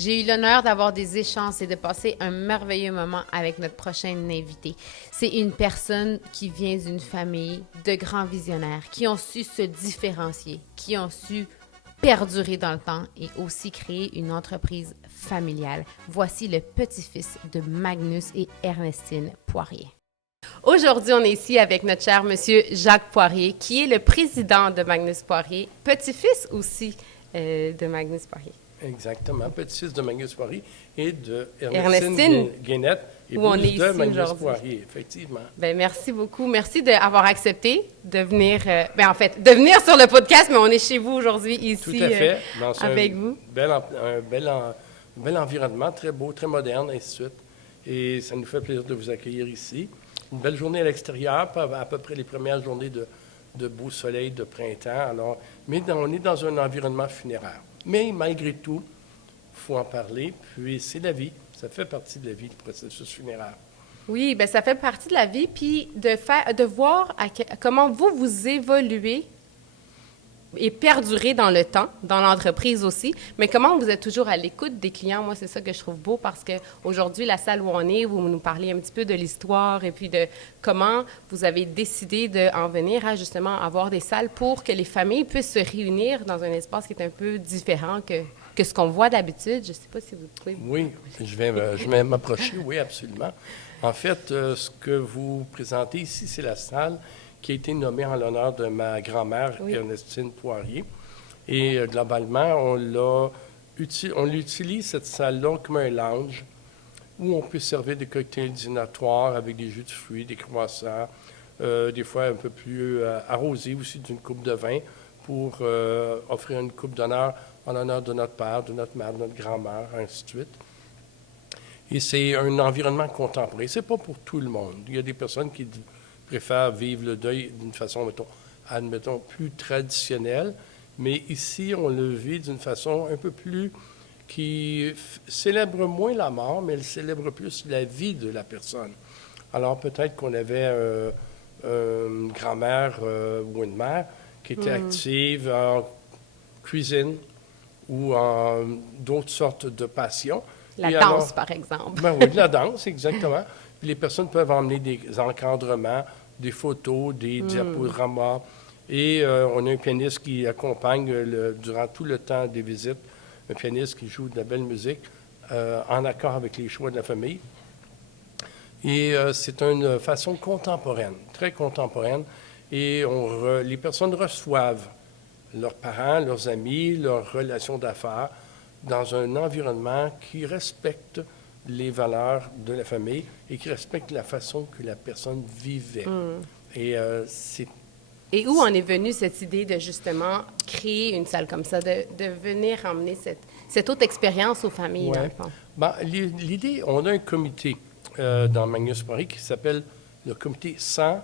J'ai eu l'honneur d'avoir des échanges et de passer un merveilleux moment avec notre prochain invité. C'est une personne qui vient d'une famille de grands visionnaires qui ont su se différencier, qui ont su perdurer dans le temps et aussi créer une entreprise familiale. Voici le petit-fils de Magnus et Ernestine Poirier. Aujourd'hui, on est ici avec notre cher monsieur Jacques Poirier, qui est le président de Magnus Poirier, petit-fils aussi de Magnus Poirier. Exactement, petit-fils de Magnus Poirier et de Ernestine Guénette, où on est épouse de ici Magnus aujourd'hui. Poirier, effectivement. Bien, merci beaucoup. Merci d'avoir accepté de venir, de venir sur le podcast, mais on est chez vous aujourd'hui, ici, Tout à fait, dans avec vous. un bel environnement, très beau, très moderne, ainsi de suite. Et ça nous fait plaisir de vous accueillir ici. Une belle journée à l'extérieur, à peu près les premières journées de beau soleil, de printemps. Alors, mais on est dans un environnement funéraire. Mais malgré tout, il faut en parler, puis c'est la vie. Ça fait partie de la vie, le processus funéraire. Oui, bien, ça fait partie de la vie, puis de voir comment vous évoluez et perdurer dans le temps, dans l'entreprise aussi, mais comment vous êtes toujours à l'écoute des clients. Moi, c'est ça que je trouve beau parce qu'aujourd'hui, la salle où on est, vous nous parlez un petit peu de l'histoire et puis de comment vous avez décidé d'en venir à justement avoir des salles pour que les familles puissent se réunir dans un espace qui est un peu différent que ce qu'on voit d'habitude. Je ne sais pas si vous pouvez... Oui, je vais m'approcher, oui, absolument. En fait, ce que vous présentez ici, c'est la salle qui a été nommée en l'honneur de ma grand-mère, oui, Ernestine Poirier. Et globalement, on utilise cette salle-là comme un lounge où on peut servir des cocktails dînatoires avec des jus de fruits, des croissants, des fois un peu plus arrosés aussi d'une coupe de vin pour offrir une coupe d'honneur en l'honneur de notre père, de notre mère, de notre grand-mère, ainsi de suite. Et c'est un environnement contemporain. C'est pas pour tout le monde. Il y a des personnes qui préfèrent vivre le deuil d'une façon, admettons, plus traditionnelle, mais ici, on le vit d'une façon un peu plus qui célèbre moins la mort, mais elle célèbre plus la vie de la personne. Alors, peut-être qu'on avait une grand-mère ou une mère qui était active en cuisine ou en d'autres sortes de passions. La danse, par exemple. Ben oui, la danse, exactement. Puis les personnes peuvent emmener des encadrements, des photos, des diaporamas. Et on a un pianiste qui accompagne durant tout le temps des visites, un pianiste qui joue de la belle musique en accord avec les choix de la famille. Et c'est une façon contemporaine, très contemporaine. Et les personnes reçoivent leurs parents, leurs amis, leurs relations d'affaires dans un environnement qui respecte les valeurs de la famille et qui respecte la façon que la personne vivait. Et Et où en est venue cette idée de justement créer une salle comme ça, de venir emmener cette autre expérience aux familles, dans le fond? Ben, l'idée, on a un comité dans Magnus Poirier qui s'appelle le comité 100-5.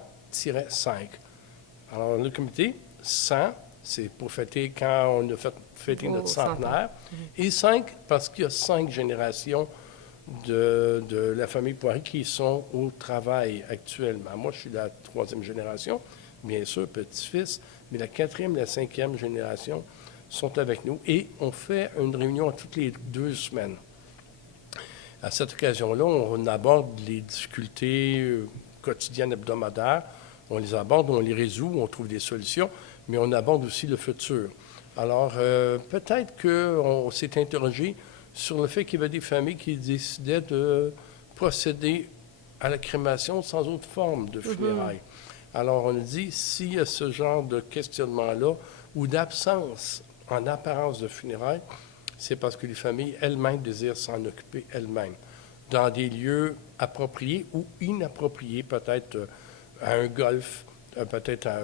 Alors, le comité 100, c'est pour fêter quand on a fêté notre centenaire. Et 5, parce qu'il y a 5 générations de la famille Poirier qui sont au travail actuellement. Moi, je suis la 3e génération, bien sûr, petit-fils, mais la 4e et la 5e génération sont avec nous. Et on fait une réunion toutes les 2 semaines. À cette occasion-là, on aborde les difficultés quotidiennes, hebdomadaires. On les aborde, on les résout, on trouve des solutions, mais on aborde aussi le futur. Alors, peut-être qu'on s'est interrogé sur le fait qu'il y avait des familles qui décidaient de procéder à la crémation sans autre forme de funérailles. Alors, on a dit, s'il y a ce genre de questionnement-là ou d'absence en apparence de funérailles, c'est parce que les familles elles-mêmes désirent s'en occuper elles-mêmes, dans des lieux appropriés ou inappropriés, peut-être à un golf, peut-être à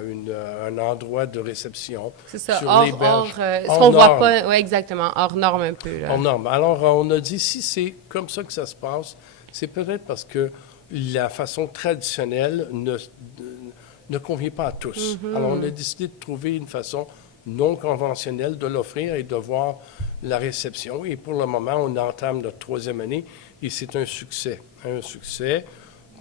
un endroit de réception. C'est ça, sur les berges. ce qu'on ne voit pas, oui, exactement, hors norme un peu. Là. Hors norme. Alors, on a dit, si c'est comme ça que ça se passe, c'est peut-être parce que la façon traditionnelle ne convient pas à tous. Alors, on a décidé de trouver une façon non conventionnelle de l'offrir et de voir la réception. Et pour le moment, on entame notre 3e année et c'est un succès. Un succès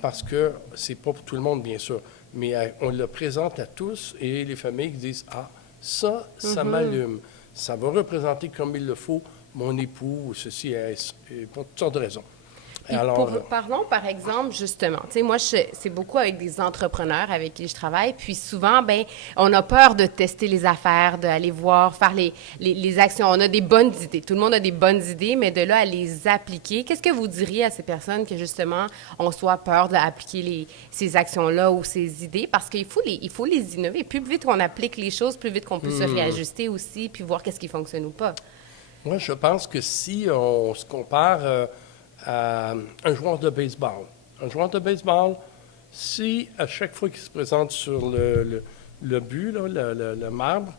parce que c'est pas pour tout le monde, bien sûr, mais on le présente à tous et les familles disent « Ah, ça m'allume. Ça va représenter comme il le faut mon époux, ou ceci, et pour toutes sortes de raisons. Puis parlons, par exemple, justement, tu sais, moi, c'est beaucoup avec des entrepreneurs avec qui je travaille, puis souvent, ben, on a peur de tester les affaires, d'aller voir, faire les actions. On a des bonnes idées. Tout le monde a des bonnes idées, mais de là à les appliquer, qu'est-ce que vous diriez à ces personnes que, justement, on soit peur d'appliquer ces actions-là ou ces idées? Parce qu'il faut les innover. Plus vite qu'on applique les choses, plus vite qu'on peut se réajuster aussi, puis voir qu'est-ce qui fonctionne ou pas. Moi, je pense que si on se compare à un joueur de baseball. Un joueur de baseball, si à chaque fois qu'il se présente sur le but, là, le marbre,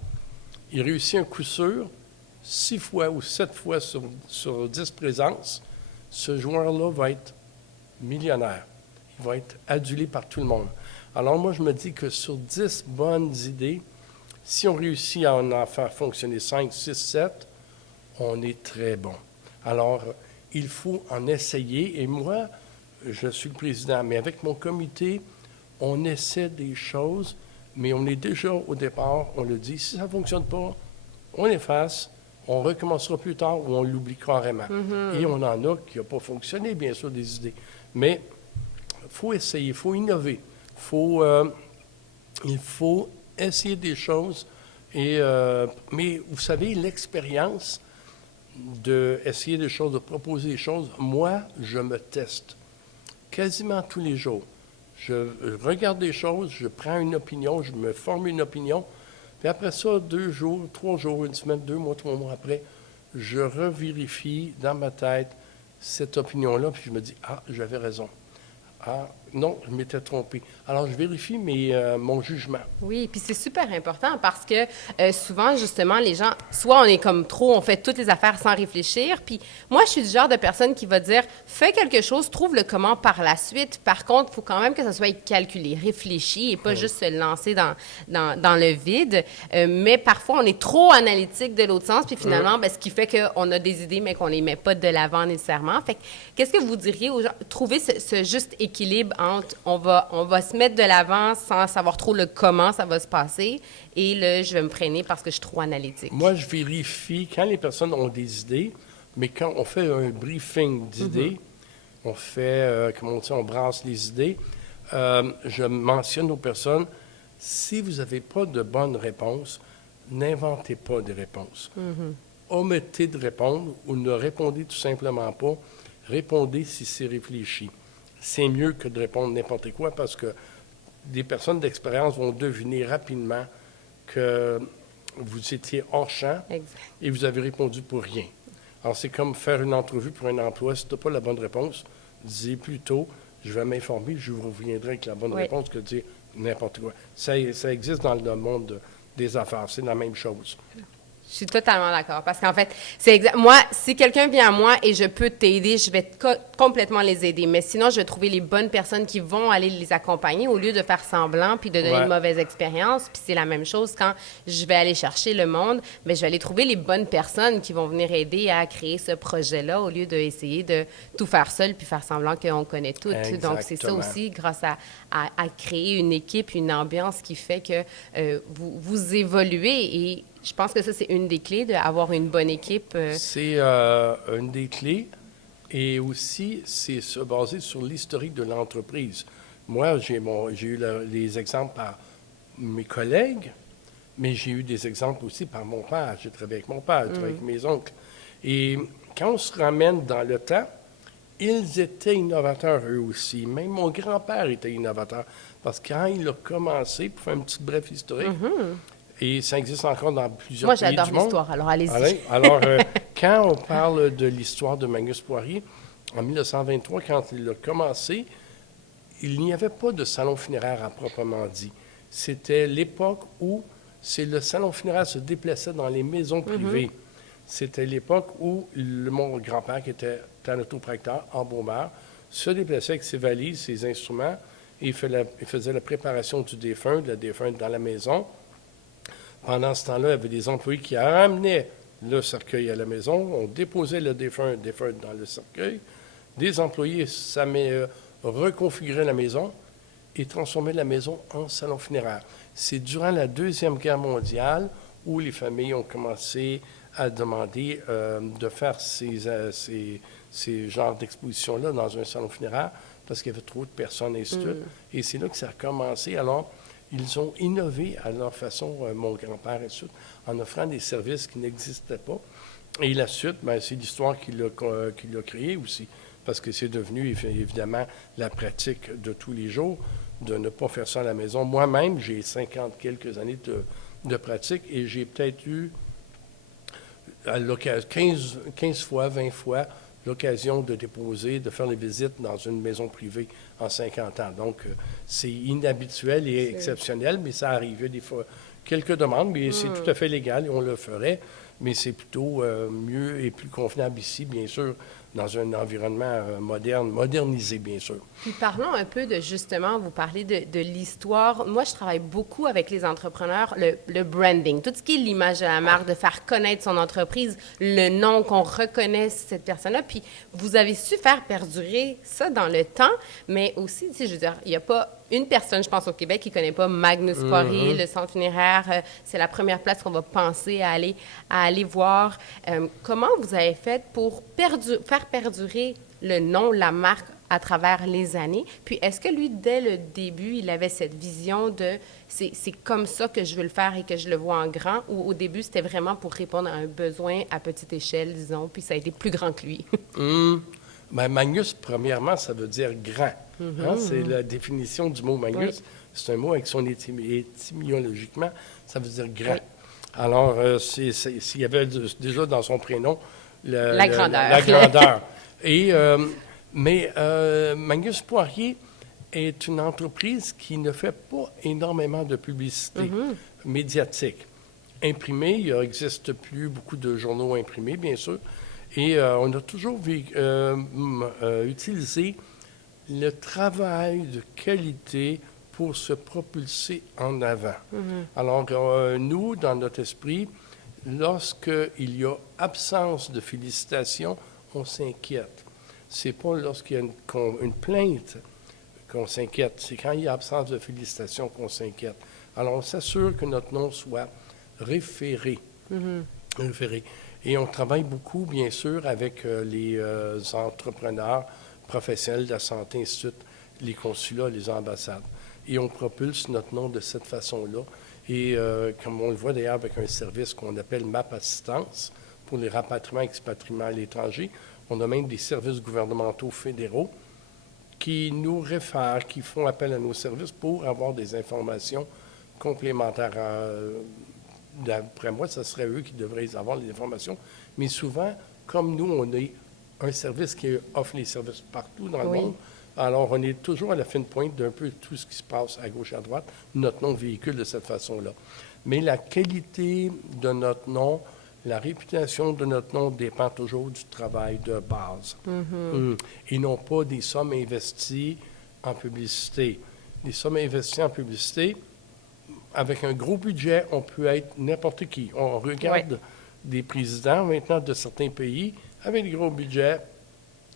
il réussit un coup sûr, 6 fois ou 7 fois sur 10 présences, ce joueur-là va être millionnaire. Il va être adulé par tout le monde. Alors moi, je me dis que sur 10 bonnes idées, si on réussit à en faire fonctionner 5, 6, 7, on est très bon. Alors, il faut en essayer. Et moi, je suis le président, mais avec mon comité, on essaie des choses, mais on est déjà au départ, on le dit, si ça ne fonctionne pas, on efface, on recommencera plus tard ou on l'oublie carrément. Et on en a qui n'ont pas fonctionné, bien sûr, des idées. Mais il faut essayer, il faut innover, il faut essayer des choses. Mais vous savez, l'expérience d'essayer des choses, de proposer des choses, moi, je me teste quasiment tous les jours. Je regarde des choses, je prends une opinion, je me forme une opinion, puis après ça, 2 jours, 3 jours, 1 semaine, 2 mois, 3 mois après, je revérifie dans ma tête cette opinion-là, puis je me dis, ah, j'avais raison. Ah, non, je m'étais trompé. Alors, je vérifie mon jugement. Oui, puis c'est super important parce que souvent, justement, les gens, soit on est comme trop, on fait toutes les affaires sans réfléchir. Puis moi, je suis du genre de personne qui va dire, fais quelque chose, trouve le comment par la suite. Par contre, il faut quand même que ça soit calculé, réfléchi et pas juste se lancer dans le vide. Mais parfois, on est trop analytique de l'autre sens. Puis finalement, ben, ce qui fait qu'on a des idées, mais qu'on les met pas de l'avant nécessairement. Fait que, qu'est-ce que vous diriez aux gens? Trouver ce juste équilibre entre on va se mettre de l'avant sans savoir trop le comment ça va se passer et je vais me freiner parce que je suis trop analytique. Moi, je vérifie quand les personnes ont des idées, mais quand on fait un briefing d'idées, on fait, comme on dit, on brasse les idées, je mentionne aux personnes, si vous n'avez pas de bonnes réponses, n'inventez pas des réponses. Omettez de répondre ou ne répondez tout simplement pas. Répondez si c'est réfléchi. C'est mieux que de répondre n'importe quoi parce que des personnes d'expérience vont deviner rapidement que vous étiez hors champ et vous avez répondu pour rien. Alors, c'est comme faire une entrevue pour un emploi. Si tu n'as pas la bonne réponse, dis plutôt, je vais m'informer, je vous reviendrai avec la bonne réponse que de dire n'importe quoi. Ça existe dans le monde des affaires. C'est la même chose. Je suis totalement d'accord. Parce qu'en fait, moi, si quelqu'un vient à moi et je peux t'aider, je vais complètement les aider. Mais sinon, je vais trouver les bonnes personnes qui vont aller les accompagner au lieu de faire semblant puis de donner une mauvaise expérience. Puis c'est la même chose quand je vais aller chercher le monde, mais je vais aller trouver les bonnes personnes qui vont venir aider à créer ce projet-là au lieu d'essayer de tout faire seul puis faire semblant qu'on connaît tout. Exactement. Donc, c'est ça aussi, grâce à créer une équipe, une ambiance qui fait que vous évoluez et je pense que ça, c'est une des clés, d'avoir une bonne équipe. C'est une des clés. Et aussi, c'est se baser sur l'historique de l'entreprise. Moi, j'ai eu les exemples par mes collègues, mais j'ai eu des exemples aussi par mon père. J'ai travaillé avec mon père, j'ai travaillé avec mes oncles. Et quand on se ramène dans le temps, ils étaient innovateurs eux aussi. Même mon grand-père était innovateur. Parce que quand il a commencé, pour faire une petite brève historique, et ça existe encore dans plusieurs pays du monde. Moi, j'adore l'histoire, alors allez-y. Alors, quand on parle de l'histoire de Magnus Poirier, en 1923, quand il a commencé, il n'y avait pas de salon funéraire à proprement dit. C'était l'époque où le salon funéraire se déplaçait dans les maisons privées. C'était l'époque où mon grand-père, qui était thanatopracteur, embaumeur, se déplaçait avec ses valises, ses instruments, et il faisait la préparation de la défunte dans la maison. Pendant ce temps-là, il y avait des employés qui ramenaient le cercueil à la maison. On déposait le défunt dans le cercueil. Des employés reconfiguraient la maison et transformaient la maison en salon funéraire. C'est durant la Deuxième Guerre mondiale où les familles ont commencé à demander de faire ces genres d'expositions-là dans un salon funéraire parce qu'il y avait trop de personnes, et ainsi de suite. Et c'est là que ça a commencé. Alors, ils ont innové à leur façon, mon grand-père, et ainsi de suite, en offrant des services qui n'existaient pas. Et la suite, ben, c'est l'histoire qui l'a créé aussi, parce que c'est devenu évidemment la pratique de tous les jours, de ne pas faire ça à la maison. Moi-même, j'ai 50 quelques années de pratique et j'ai peut-être eu à 15 fois, 20 fois l'occasion de déposer, de faire les visites dans une maison privée en 50 ans. Donc, c'est inhabituel et exceptionnel, mais ça arrive. Il y a des fois quelques demandes, mais c'est tout à fait légal et on le ferait. Mais c'est plutôt mieux et plus convenable ici, bien sûr, dans un environnement moderne, modernisé, bien sûr. Puis parlons un peu de, justement, vous parlez de l'histoire. Moi, je travaille beaucoup avec les entrepreneurs, le branding, tout ce qui est l'image de la marque, de faire connaître son entreprise, le nom, qu'on reconnaisse cette personne-là. Puis vous avez su faire perdurer ça dans le temps, mais aussi, tu sais, je veux dire, il n'y a pas une personne, je pense, au Québec qui ne connaît pas Magnus Poirier, le centre funéraire. C'est la première place qu'on va penser à aller voir. Comment vous avez fait pour faire perdurer le nom, la marque à travers les années? Puis est-ce que lui, dès le début, il avait cette vision de c'est comme ça que je veux le faire et que je le vois en grand, ou au début, c'était vraiment pour répondre à un besoin à petite échelle, disons, puis ça a été plus grand que lui? Ben, Magnus, premièrement, ça veut dire grand. C'est la définition du mot Magnus. Oui. C'est un mot avec son étymologiquement, ça veut dire grand. Oui. Alors, s'il y avait déjà dans son prénom la grandeur. La grandeur. Mais Magnus Poirier est une entreprise qui ne fait pas énormément de publicité médiatique. Imprimée, il n'existe plus beaucoup de journaux imprimés, bien sûr. Et on a toujours utilisé le travail de qualité pour se propulser en avant. Alors, nous, dans notre esprit, lorsqu'il y a absence de félicitations, on s'inquiète. Ce n'est pas lorsqu'il y a une plainte qu'on s'inquiète, c'est quand il y a absence de félicitations qu'on s'inquiète. Alors, on s'assure que notre nom soit référé. Référé. Et on travaille beaucoup, bien sûr, avec les entrepreneurs professionnels de la santé, ainsi de suite, les consulats, les ambassades. Et on propulse notre nom de cette façon-là. Et comme on le voit d'ailleurs avec un service qu'on appelle MAP Assistance pour les rapatriements et expatriements à l'étranger, on a même des services gouvernementaux fédéraux qui nous réfèrent, qui font appel à nos services pour avoir des informations complémentaires. D'après moi, ce serait eux qui devraient avoir les informations. Mais souvent, comme nous, on a un service qui offre les services partout dans le monde, alors on est toujours à la fine pointe d'un peu tout ce qui se passe à gauche et à droite. Notre nom véhicule de cette façon-là. Mais la qualité de notre nom, la réputation de notre nom dépend toujours du travail de base. Et non pas des sommes investies en publicité. Les sommes investies en publicité, avec un gros budget, on peut être n'importe qui. On regarde des présidents maintenant de certains pays avec des gros budgets.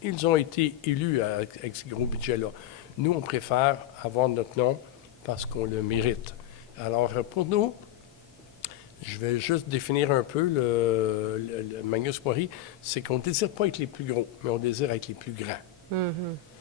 Ils ont été élus avec ces gros budgets-là. Nous, on préfère avoir notre nom parce qu'on le mérite. Alors, pour nous, je vais juste définir un peu le Magnus Poirier. C'est qu'on ne désire pas être les plus gros, mais on désire être les plus grands.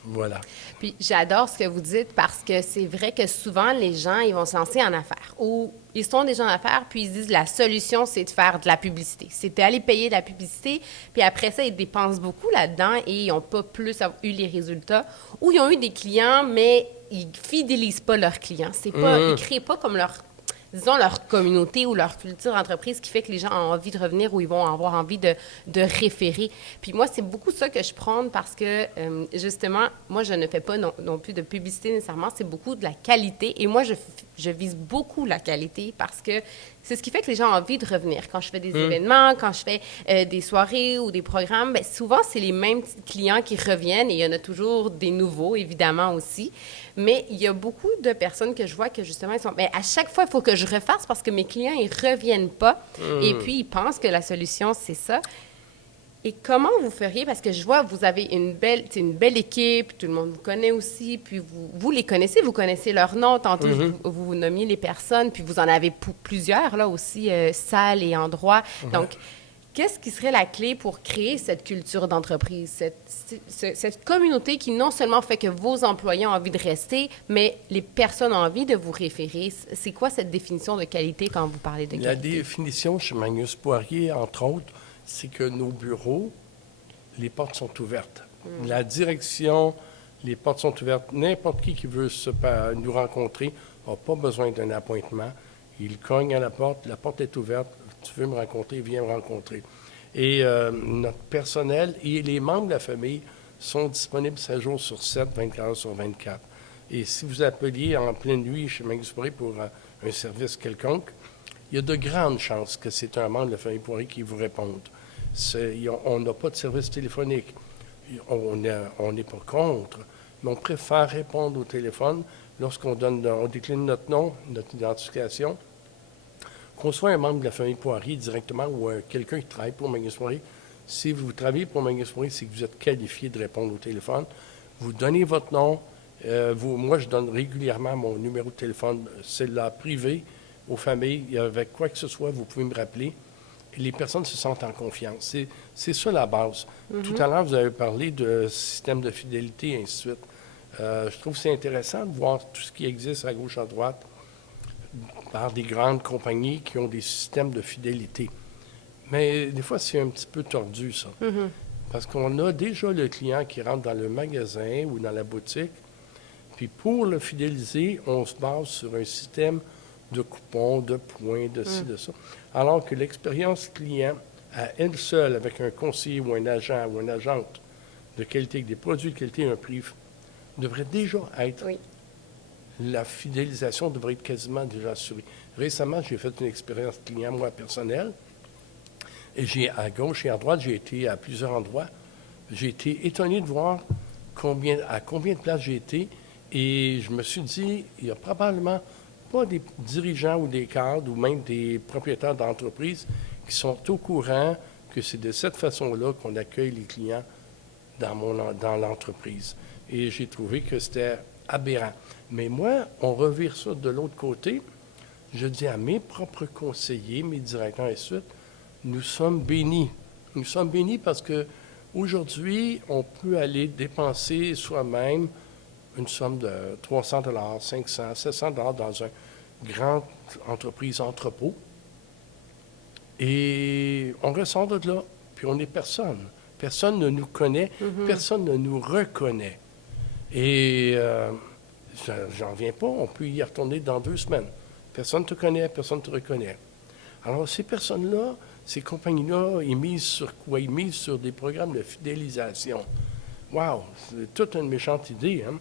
Voilà. Puis j'adore ce que vous dites parce que c'est vrai que souvent, les gens, ils vont se lancer en affaires ou ils sont déjà en affaires, puis ils se disent la solution, c'est de faire de la publicité. C'est d'aller payer de la publicité, puis après ça, ils dépensent beaucoup là-dedans et ils n'ont pas plus eu les résultats. Ou ils ont eu des clients, mais ils ne fidélisent pas leurs clients. C'est pas, ils ne créent pas comme disons, leur communauté ou leur culture d'entreprise qui fait que les gens ont envie de revenir ou ils vont avoir envie de référer. Puis moi, c'est beaucoup ça que je prône parce que, justement, moi, je ne fais pas non plus de publicité nécessairement, c'est beaucoup de la qualité. Et moi, je vise beaucoup la qualité parce que c'est ce qui fait que les gens ont envie de revenir. Quand je fais des événements, quand je fais des soirées ou des programmes, bien, souvent, c'est les mêmes clients qui reviennent et il y en a toujours des nouveaux, évidemment, aussi. Mais il y a beaucoup de personnes que je vois que, justement, ils sont... Bien, à chaque fois, il faut que je refasse parce que mes clients, ils ne reviennent pas. Et puis, ils pensent que la solution, c'est ça. Et comment vous feriez, parce que je vois, vous avez une belle équipe, tout le monde vous connaît aussi, puis vous les connaissez, vous connaissez leurs noms, tantôt vous nommiez les personnes, puis vous en avez plusieurs, là aussi, salles et endroits. Donc, Qu'est-ce qui serait la clé pour créer cette culture d'entreprise, cette communauté qui non seulement fait que vos employés ont envie de rester, mais les personnes ont envie de vous référer? C'est quoi cette définition de qualité quand vous parlez de qualité? La définition chez Magnus Poirier, entre autres, c'est que nos bureaux, les portes sont ouvertes. La direction, les portes sont ouvertes. N'importe qui veut nous rencontrer n'a pas besoin d'un appointement. Il cogne à la porte est ouverte. Tu veux me rencontrer, viens me rencontrer. Et notre personnel et les membres de la famille sont disponibles 7 jours sur 7, 24 heures sur 24. Et si vous appeliez en pleine nuit chez Magnus Poirier pour un service quelconque, il y a de grandes chances que c'est un membre de la famille Poirier qui vous réponde. On n'a pas de service téléphonique. On n'est pas contre, mais on préfère répondre au téléphone lorsqu'on décline notre nom, notre identification. Qu'on soit un membre de la famille Poirier directement ou quelqu'un qui travaille pour Magnus Poirier, si vous travaillez pour Magnus Poirier, c'est que vous êtes qualifié de répondre au téléphone. Vous donnez votre nom. Moi, je donne régulièrement mon numéro de téléphone cellulaire privé aux familles. Avec quoi que ce soit, vous pouvez me rappeler. Et les personnes se sentent en confiance. C'est ça la base. Tout à l'heure, vous avez parlé de système de fidélité et ainsi de suite. Je trouve que c'est intéressant de voir tout ce qui existe à gauche, à droite, par des grandes compagnies qui ont des systèmes de fidélité. Mais des fois, c'est un petit peu tordu, ça. Parce qu'on a déjà le client qui rentre dans le magasin ou dans la boutique, puis pour le fidéliser, on se base sur un système de coupons, de points, de ci, de ça. Alors que l'expérience client, à elle seule, avec un conseiller ou un agent ou une agente de qualité, avec des produits de qualité et un prix, devrait déjà être... Oui. La fidélisation devrait être quasiment déjà assurée. Récemment, j'ai fait une expérience client, moi, personnelle. Et à gauche et à droite, j'ai été à plusieurs endroits. J'ai été étonné de voir à combien de places j'ai été. Et je me suis dit, il n'y a probablement pas des dirigeants ou des cadres ou même des propriétaires d'entreprises qui sont au courant que c'est de cette façon-là qu'on accueille les clients dans l'entreprise. Et j'ai trouvé que c'était aberrant. Mais moi, on revire ça de l'autre côté. Je dis à mes propres conseillers, mes directeurs et ainsi de suite, nous sommes bénis. Nous sommes bénis parce qu'aujourd'hui, on peut aller dépenser soi-même une somme de 300 $, 500, 700 $ dans une grande entreprise entrepôt. Et on ressort de là, puis on n'est personne. Personne ne nous connaît, personne ne nous reconnaît. Et j'en viens pas, on peut y retourner dans 2 semaines. Personne ne te connaît, personne ne te reconnaît. Alors, ces personnes-là, ces compagnies-là, ils misent sur quoi? Ils misent sur des programmes de fidélisation. Wow! C'est toute une méchante idée, hein?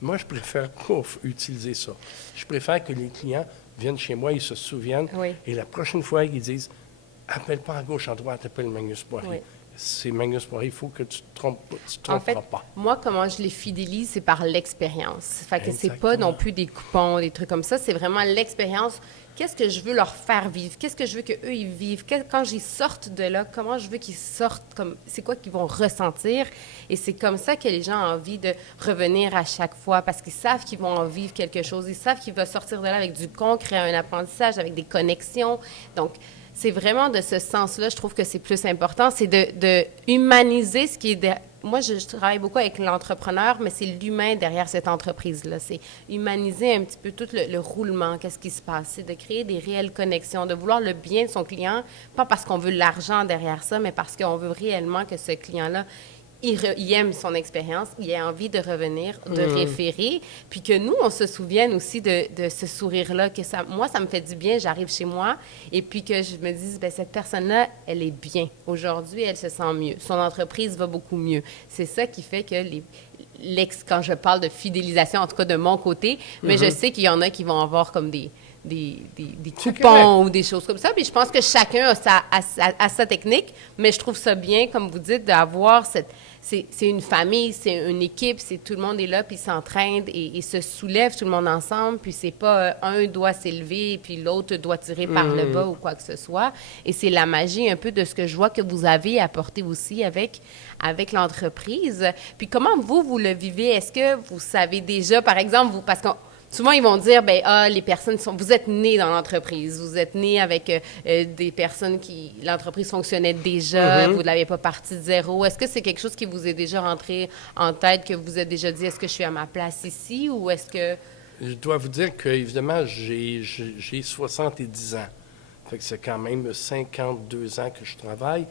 Moi, je préfère pas utiliser ça. Je préfère que les clients viennent chez moi, ils se souviennent, et la prochaine fois, ils disent « Appelle pas à gauche, à droite, appelle Magnus Poirier. Oui. C'est Magnus Poirier, il faut que tu te trompes pas. Tu te tromperas pas. Moi, comment je les fidélise, c'est par l'expérience. Fait que c'est pas non plus des coupons, des trucs comme ça. C'est vraiment l'expérience. Qu'est-ce que je veux leur faire vivre? Qu'est-ce que je veux qu'eux, ils vivent? Quand ils sortent de là, comment je veux qu'ils sortent? C'est quoi qu'ils vont ressentir? Et c'est comme ça que les gens ont envie de revenir à chaque fois parce qu'ils savent qu'ils vont en vivre quelque chose. Ils savent qu'ils vont sortir de là avec du concret, un apprentissage, avec des connexions. Donc, c'est vraiment de ce sens-là, je trouve que c'est plus important, c'est de humaniser ce qui est... Moi, je travaille beaucoup avec l'entrepreneur, mais c'est l'humain derrière cette entreprise-là. C'est humaniser un petit peu tout le roulement, qu'est-ce qui se passe. C'est de créer des réelles connexions, de vouloir le bien de son client, pas parce qu'on veut l'argent derrière ça, mais parce qu'on veut réellement que ce client-là, il aime son expérience, il a envie de revenir, de référer, puis que nous, on se souvienne aussi de ce sourire-là, que moi, ça me fait du bien, j'arrive chez moi, et puis que je me dise, bien, cette personne-là, elle est bien. Aujourd'hui, elle se sent mieux. Son entreprise va beaucoup mieux. C'est ça qui fait que quand je parle de fidélisation, en tout cas de mon côté, mais je sais qu'il y en a qui vont avoir comme des coupons ou des choses comme ça. Puis je pense que chacun a sa technique, mais je trouve ça bien, comme vous dites, d'avoir c'est une famille, c'est une équipe, tout le monde est là, puis s'entraîne et se soulève tout le monde ensemble, puis c'est pas un doit s'élever, puis l'autre doit tirer par le bas ou quoi que ce soit. Et c'est la magie un peu de ce que je vois que vous avez apporté aussi avec l'entreprise. Puis comment vous le vivez? Est-ce que vous savez déjà, par exemple, parce que Souvent, ils vont dire, les personnes vous êtes nés dans l'entreprise, vous êtes nés avec des personnes l'entreprise fonctionnait déjà, vous ne l'avez pas parti de zéro. Est-ce que c'est quelque chose qui vous est déjà rentré en tête, que vous vous êtes déjà dit, est-ce que je suis à ma place ici ou est-ce que... Je dois vous dire que, évidemment, j'ai 70 ans. Fait que c'est quand même 52 ans que je travaille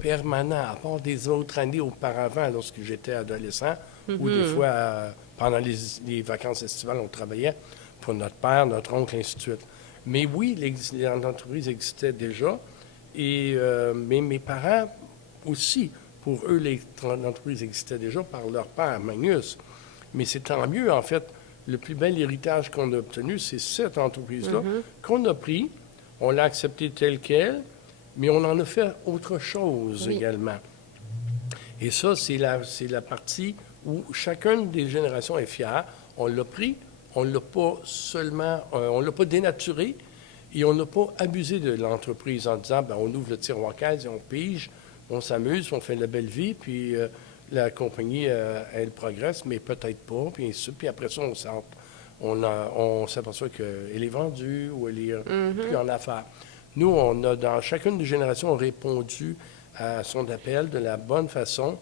permanent, à part des autres années auparavant, lorsque j'étais adolescent, ou des fois, pendant les vacances estivales, on travaillait pour notre père, notre oncle, ainsi de suite. Mais oui, l'entreprise existait déjà, mais mes parents aussi, pour eux, l'entreprise existait déjà par leur père, Magnus. Mais c'est tant mieux, en fait. Le plus bel héritage qu'on a obtenu, c'est cette entreprise-là qu'on a pris. On l'a acceptée telle qu'elle, mais on en a fait autre chose également. Et ça, c'est la partie où chacune des générations est fière. On l'a pris, on l'a pas seulement, on l'a pas dénaturé et on n'a pas abusé de l'entreprise en disant, on ouvre le tiroir caisse et on pige, on s'amuse, on fait de la belle vie, puis la compagnie, elle progresse, mais peut-être pas, puis ainsi de suite. Puis après ça, on s'aperçoit qu'elle est vendue ou elle est plus en affaires. Nous, on a, dans chacune des générations, répondu à son appel de la bonne façon,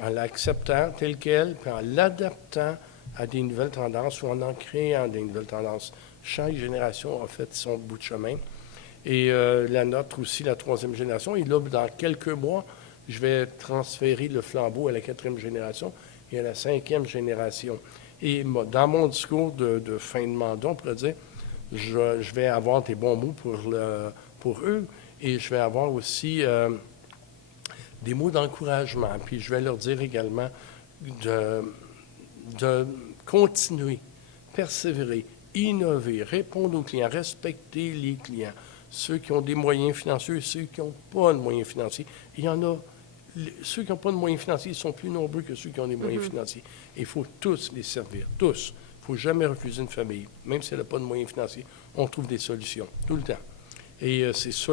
en l'acceptant telle qu'elle, puis en l'adaptant à des nouvelles tendances ou en créant des nouvelles tendances. Chaque génération a fait son bout de chemin. Et la nôtre aussi, la troisième génération. Et là, dans quelques mois, je vais transférer le flambeau à la quatrième génération et à la cinquième génération. Et dans mon discours de fin de mandat, on pourrait dire, je vais avoir des bons mots pour eux et je vais avoir aussi des mots d'encouragement. Puis je vais leur dire également de continuer, persévérer, innover, répondre aux clients, respecter les clients, ceux qui ont des moyens financiers, ceux qui n'ont pas de moyens financiers. Il y en a, ceux qui n'ont pas de moyens financiers sont plus nombreux que ceux qui ont des moyens financiers. Et il faut tous les servir, tous. Il ne faut jamais refuser une famille, même si elle n'a pas de moyens financiers. On trouve des solutions, tout le temps. Et c'est ça,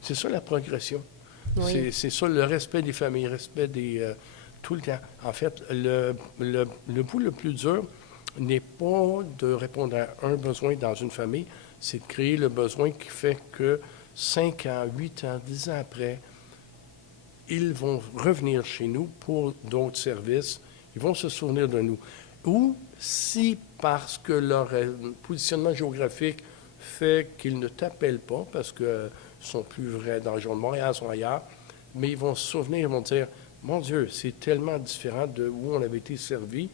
c'est ça la progression. Oui. C'est ça le respect des familles, le respect des... tout le temps. En fait, le bout le plus dur n'est pas de répondre à un besoin dans une famille, c'est de créer le besoin qui fait que 5 ans, 8 ans, 10 ans après, ils vont revenir chez nous pour d'autres services, ils vont se souvenir de nous. Ou si, parce que leur positionnement géographique fait qu'ils ne t'appellent pas, parce qu'ils ne sont plus vrais dans la région de Montréal, sont ailleurs, mais ils vont se souvenir, ils vont dire, mon Dieu, c'est tellement différent de où on avait été servi.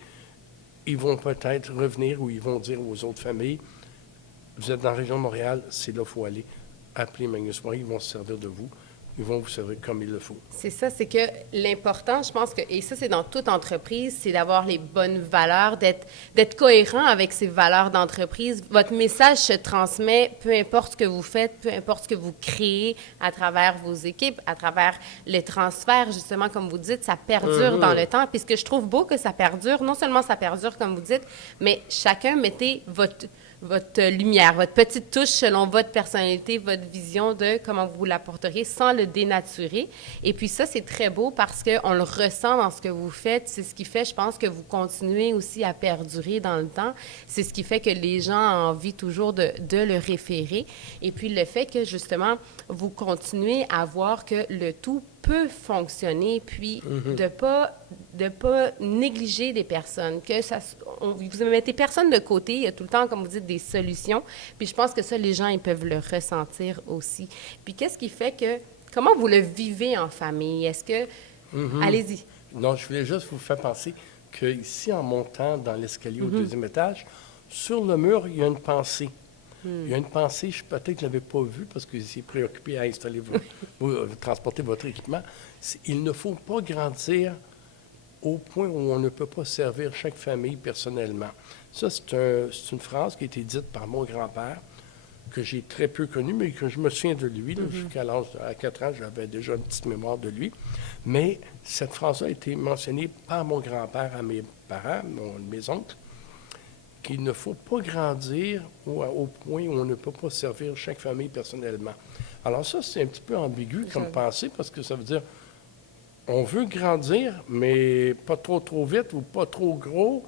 Ils vont peut-être revenir ou ils vont dire aux autres familles, vous êtes dans la région de Montréal, c'est là qu'il faut aller. Appelez Magnus Marie, ils vont se servir de vous. Ils vont vous servir comme il le faut. C'est ça, c'est que l'important, je pense que, et ça c'est dans toute entreprise, c'est d'avoir les bonnes valeurs, d'être cohérent avec ces valeurs d'entreprise. Votre message se transmet, peu importe ce que vous faites, peu importe ce que vous créez à travers vos équipes, à travers les transferts, justement, comme vous dites, ça perdure dans le temps. Puis ce que je trouve beau que ça perdure, non seulement ça perdure, comme vous dites, mais chacun mettez votre lumière, votre petite touche selon votre personnalité, votre vision de comment vous l'apporteriez sans le dénaturer. Et puis ça, c'est très beau parce qu'on le ressent dans ce que vous faites. C'est ce qui fait, je pense, que vous continuez aussi à perdurer dans le temps. C'est ce qui fait que les gens ont envie toujours de le référer. Et puis le fait que, justement, vous continuez à voir que le tout peut fonctionner, puis de pas négliger des personnes, que vous ne mettez personne de côté, il y a tout le temps, comme vous dites, des solutions, puis je pense que ça, les gens, ils peuvent le ressentir aussi. Puis qu'est-ce qui fait que, comment vous le vivez en famille? Est-ce que, allez-y. Non, je voulais juste vous faire penser qu'ici, en montant dans l'escalier au deuxième étage, sur le mur, il y a une pensée. Il y a une pensée, peut-être que je ne l'avais pas vue parce que vous êtes préoccupé à installer transporter votre équipement. Il ne faut pas grandir au point où on ne peut pas servir chaque famille personnellement. Ça, c'est une phrase qui a été dite par mon grand-père, que j'ai très peu connu, mais que je me souviens de lui. Jusqu'à l'âge de 4 ans, j'avais déjà une petite mémoire de lui. Mais cette phrase-là a été mentionnée par mon grand-père à mes parents, mes oncles, qu'il ne faut pas grandir au point où on ne peut pas servir chaque famille personnellement. Alors ça, c'est un petit peu ambigu comme pensée, parce que ça veut dire on veut grandir, mais pas trop vite ou pas trop gros,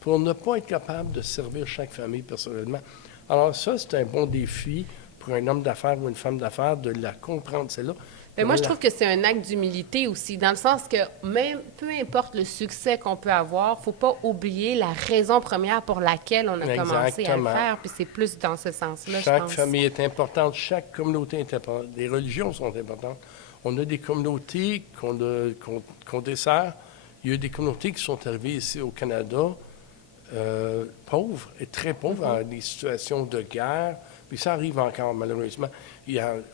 pour ne pas être capable de servir chaque famille personnellement. Alors ça, c'est un bon défi pour un homme d'affaires ou une femme d'affaires de la comprendre, celle-là. Mais moi, je trouve que c'est un acte d'humilité aussi, dans le sens que même peu importe le succès qu'on peut avoir, il ne faut pas oublier la raison première pour laquelle on a commencé à le faire, puis c'est plus dans ce sens-là, je pense. Chaque famille est importante, chaque communauté est importante, les religions sont importantes. On a des communautés qu'on dessert. Il y a des communautés qui sont arrivées ici au Canada, pauvres, et très pauvres, dans des situations de guerre. Puis ça arrive encore, malheureusement.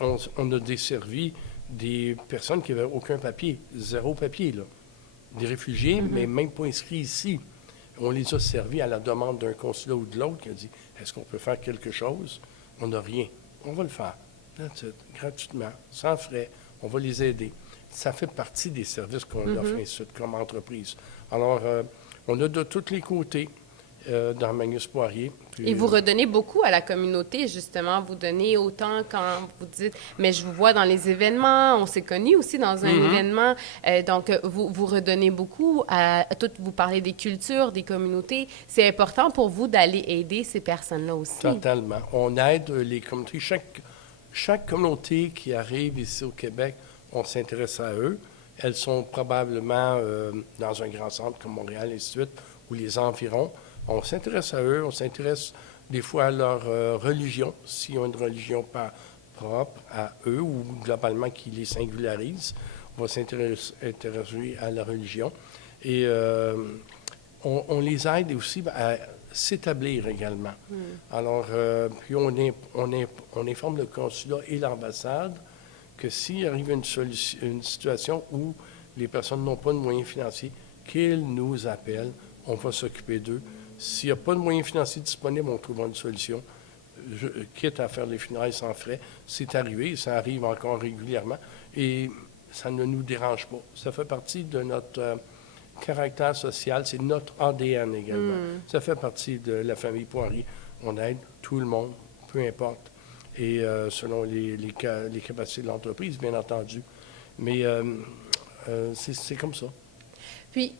On a desservi des personnes qui n'avaient aucun papier, zéro papier, là. Des réfugiés, mais même pas inscrits ici. On les a servis à la demande d'un consulat ou de l'autre qui a dit « Est-ce qu'on peut faire quelque chose? » On n'a rien. On va le faire. Gratuitement, sans frais. On va les aider. Ça fait partie des services qu'on offre ainsi comme entreprise. Alors, on a de tous les côtés dans Magnus Poirier. Et vous redonnez beaucoup à la communauté, justement. Vous donnez autant quand vous dites, mais je vous vois dans les événements, on s'est connus aussi dans un événement. Donc, vous redonnez beaucoup à tout. Vous parlez des cultures, des communautés. C'est important pour vous d'aller aider ces personnes-là aussi. Totalement. On aide les communautés. Chaque communauté qui arrive ici au Québec, on s'intéresse à eux. Elles sont probablement dans un grand centre comme Montréal, et ainsi de suite, ou les environs. On s'intéresse à eux, on s'intéresse des fois à leur religion, s'ils ont une religion propre à eux ou globalement qui les singularise. On va s'intéresser à la religion. Et on les aide aussi à s'établir également. Alors, puis on informe le consulat et l'ambassade que s'il arrive une situation où les personnes n'ont pas de moyens financiers, qu'ils nous appellent, on va s'occuper d'eux. S'il n'y a pas de moyens financiers disponibles, on trouvera une solution. Quitte à faire les funérailles sans frais, c'est arrivé, ça arrive encore régulièrement, et ça ne nous dérange pas. Ça fait partie de notre caractère social, c'est notre ADN également. Ça fait partie de la famille Poirier. On aide tout le monde, peu importe, et selon les capacités de l'entreprise, bien entendu. Mais c'est comme ça. Puis,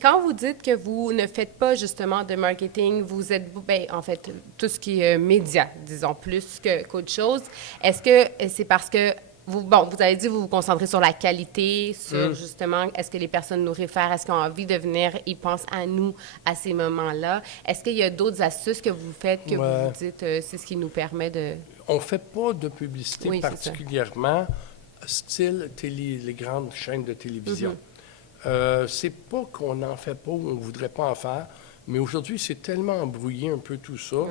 quand vous dites que vous ne faites pas justement de marketing, vous êtes, bien, en fait, tout ce qui est média, disons, plus qu'autre chose, est-ce que c'est parce que vous avez dit que vous vous concentrez sur la qualité, sur justement, est-ce que les personnes nous réfèrent, est-ce qu'ils ont envie de venir, ils pensent à nous à ces moments-là? Est-ce qu'il y a d'autres astuces que vous faites, que vous vous dites, c'est ce qui nous permet de... On ne fait pas de publicité particulièrement style les grandes chaînes de télévision. C'est pas qu'on n'en fait pas ou on ne voudrait pas en faire, mais aujourd'hui, c'est tellement embrouillé un peu tout ça.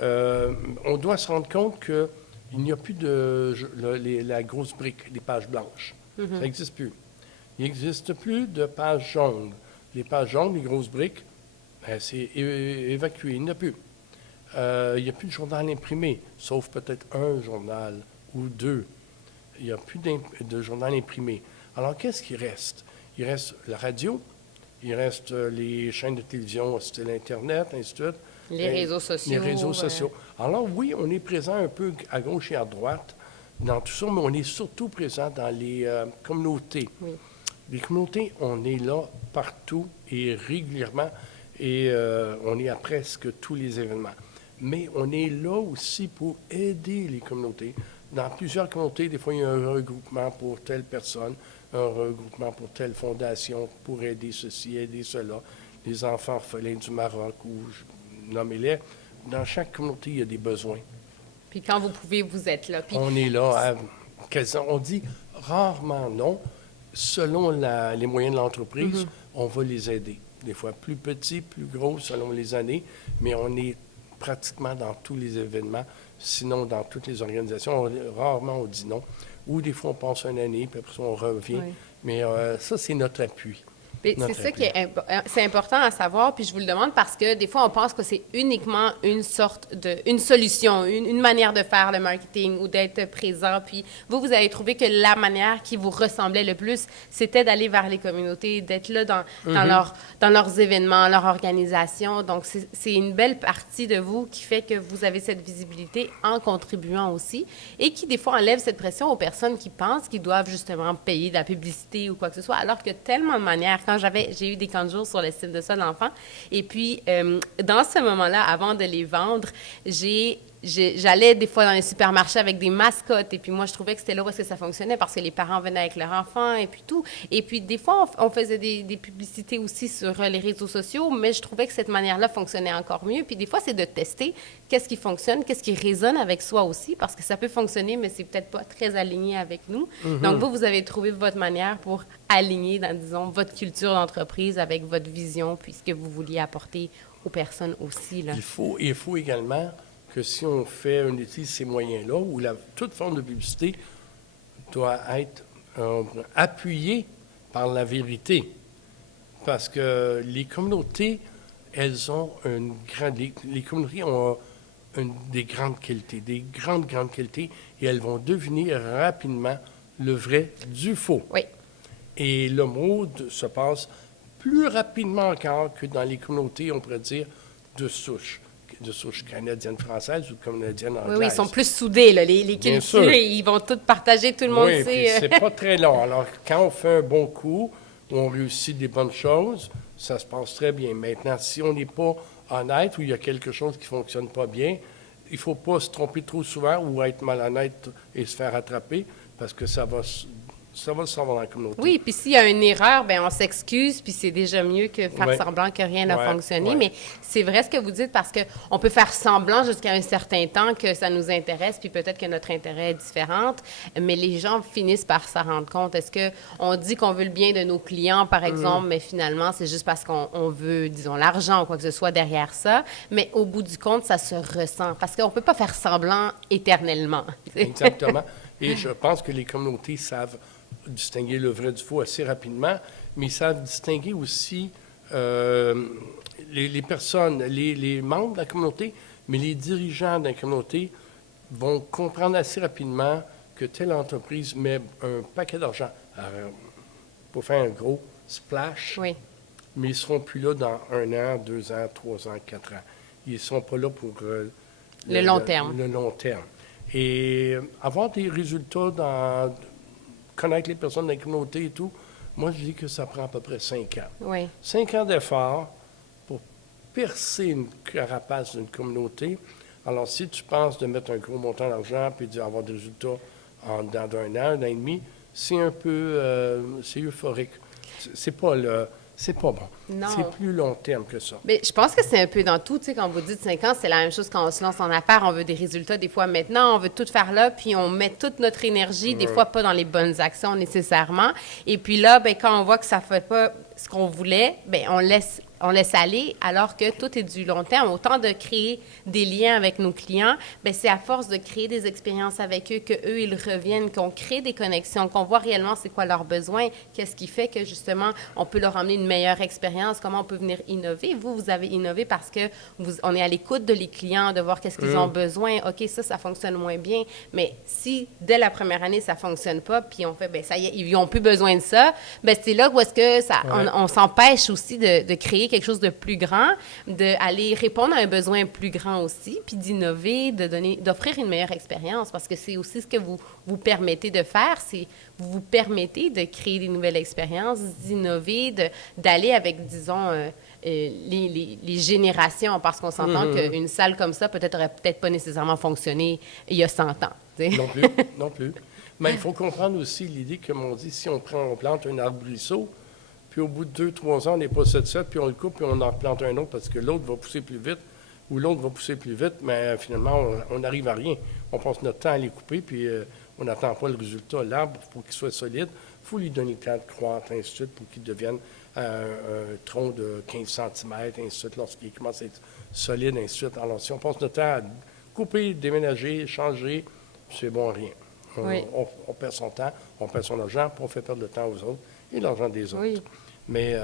On doit se rendre compte qu'il n'y a plus la grosse brique, les pages blanches. Ça n'existe plus. Il n'existe plus de pages jaunes. Les pages jaunes, les grosses briques, c'est évacué. Il n'y en a plus. Il n'y a plus de journal imprimé, sauf peut-être un journal ou deux. Il n'y a plus de journal imprimé. Alors, qu'est-ce qui reste? Il reste la radio, il reste les chaînes de télévision, style Internet, ainsi de suite. Les réseaux sociaux. Les réseaux sociaux. Alors oui, on est présent un peu à gauche et à droite dans tout ça, mais on est surtout présent dans les communautés. Les communautés, on est là partout et régulièrement, et on est à presque tous les événements. Mais on est là aussi pour aider les communautés. Dans plusieurs communautés, des fois, il y a un regroupement pour telle personne, un regroupement pour telle fondation, pour aider ceci, aider cela. Les enfants orphelins du Maroc, ou nommez-les. Dans chaque communauté, il y a des besoins. Puis quand vous pouvez, vous êtes là. Puis... On est là. On dit rarement non. Selon les moyens de l'entreprise, on va les aider. Des fois plus petits, plus gros, selon les années, mais on est pratiquement dans tous les événements, sinon dans toutes les organisations. Rarement on dit non. Ou des fois, on passe une année, puis après ça, on revient. Mais ça, c'est notre appui. C'est ça qui est c'est important à savoir, puis je vous le demande parce que des fois, on pense que c'est uniquement une solution, une manière de faire le marketing ou d'être présent. Puis vous avez trouvé que la manière qui vous ressemblait le plus, c'était d'aller vers les communautés, d'être là dans leurs événements, leur organisation. Donc, c'est une belle partie de vous qui fait que vous avez cette visibilité en contribuant aussi et qui, des fois, enlève cette pression aux personnes qui pensent qu'ils doivent justement payer de la publicité ou quoi que ce soit, alors qu'il y a tellement de manières. Quand quand j'ai eu des camps de jour sur l'estime de soi de l'enfant. Et puis, dans ce moment-là, avant de les vendre, j'allais des fois dans les supermarchés avec des mascottes. Et puis moi, je trouvais que c'était là où est-ce que ça fonctionnait parce que les parents venaient avec leurs enfants et puis tout. Et puis des fois, on faisait des publicités aussi sur les réseaux sociaux, mais je trouvais que cette manière-là fonctionnait encore mieux. Puis des fois, c'est de tester qu'est-ce qui fonctionne, qu'est-ce qui résonne avec soi aussi, parce que ça peut fonctionner, mais c'est peut-être pas très aligné avec nous. Donc vous avez trouvé votre manière pour aligner, disons, votre culture d'entreprise avec votre vision, puis ce que vous vouliez apporter aux personnes aussi, là. Il faut également que si on utilise ces moyens-là, où toute forme de publicité doit être appuyée par la vérité. Parce que les communautés, elles ont les communautés ont des grandes qualités, des grandes qualités, et elles vont devenir rapidement le vrai du faux. Oui. Et le mot se passe plus rapidement encore que dans les communautés, on pourrait dire, de souche canadienne-française ou canadienne-anglaise. Oui, ils sont plus soudés, là, les cultures, ils vont tout partager, tout le monde sait. Oui, c'est pas très long. Alors, quand on fait un bon coup, on réussit des bonnes choses, ça se passe très bien. Maintenant, si on n'est pas honnête ou il y a quelque chose qui ne fonctionne pas bien, il ne faut pas se tromper trop souvent ou être malhonnête et se faire attraper parce que ça va se savoir dans la communauté. Oui, puis s'il y a une erreur, bien, on s'excuse, puis c'est déjà mieux que faire semblant que rien n'a fonctionné. Ouais. Mais c'est vrai ce que vous dites parce qu'on peut faire semblant jusqu'à un certain temps que ça nous intéresse, puis peut-être que notre intérêt est différent, mais les gens finissent par s'en rendre compte. Est-ce qu'on dit qu'on veut le bien de nos clients, par exemple, mais finalement, c'est juste parce qu'on veut, disons, l'argent ou quoi que ce soit derrière ça, mais au bout du compte, ça se ressent parce qu'on ne peut pas faire semblant éternellement. Exactement. Et je pense que les communautés savent distinguer le vrai du faux assez rapidement, mais ils savent distinguer aussi les personnes, les membres de la communauté, mais les dirigeants de la communauté vont comprendre assez rapidement que telle entreprise met un paquet d'argent pour faire un gros splash, Oui. mais ils ne seront plus là dans 1 an, 2 ans, 3 ans, 4 ans. Ils ne sont pas là pour le long terme. Le long terme. Et avoir des résultats connaître les personnes de la communauté et tout, moi, je dis que ça prend à peu près 5 ans. Oui. 5 ans d'effort pour percer une carapace d'une communauté. Alors, si tu penses de mettre un gros montant d'argent puis d'avoir des résultats dans 1 an, 1 an et demi, c'est un peu... c'est euphorique. C'est pas bon. Non. C'est plus long terme que ça. Mais je pense que c'est un peu dans tout. Tu sais, quand vous dites 5 ans, c'est la même chose quand on se lance en affaires. On veut des résultats des fois maintenant. On veut tout faire là, puis on met toute notre énergie, des fois pas dans les bonnes actions nécessairement. Et puis là, bien, quand on voit que ça ne fait pas ce qu'on voulait, bien, on laisse aller, alors que tout est du long terme. Autant de créer des liens avec nos clients, bien, c'est à force de créer des expériences avec eux qu'eux, ils reviennent, qu'on crée des connexions, qu'on voit réellement c'est quoi leurs besoins, qu'est-ce qui fait que, justement, on peut leur emmener une meilleure expérience, comment on peut venir innover. Vous avez innové parce que on est à l'écoute de les clients, de voir qu'est-ce qu'ils ont besoin. OK, ça fonctionne moins bien. Mais si, dès la première année, ça fonctionne pas, puis on fait, bien, ça y est, ils n'ont plus besoin de ça, bien, c'est là où est-ce que on s'empêche aussi de créer quelque chose de plus grand, d'aller répondre à un besoin plus grand aussi, puis d'innover, d'offrir une meilleure expérience, parce que c'est aussi ce que vous permettez de faire, c'est vous permettez de créer des nouvelles expériences, d'innover, d'aller avec, disons, les générations, parce qu'on s'entend qu'une salle comme ça aurait peut-être pas nécessairement fonctionné il y a 100 ans. T'sais. Non plus. Mais il faut comprendre aussi l'idée, comme on dit, si on plante un arbrisseau, puis au bout de 2-3 ans, on n'est pas satisfait, puis on le coupe, puis on en plante un autre parce que l'autre va pousser plus vite, ou l'autre va pousser plus vite, mais finalement, on n'arrive à rien. On passe notre temps à les couper, puis on n'attend pas le résultat. L'arbre, pour qu'il soit solide, il faut lui donner le temps de croître, ainsi de suite, pour qu'il devienne un tronc de 15 cm, ainsi de suite, lorsqu'il commence à être solide, ainsi de suite. Alors, si on passe notre temps à couper, déménager, changer, c'est bon à rien. On perd son temps, on perd son argent, puis on fait perdre le temps aux autres et l'argent des autres. Oui. Mais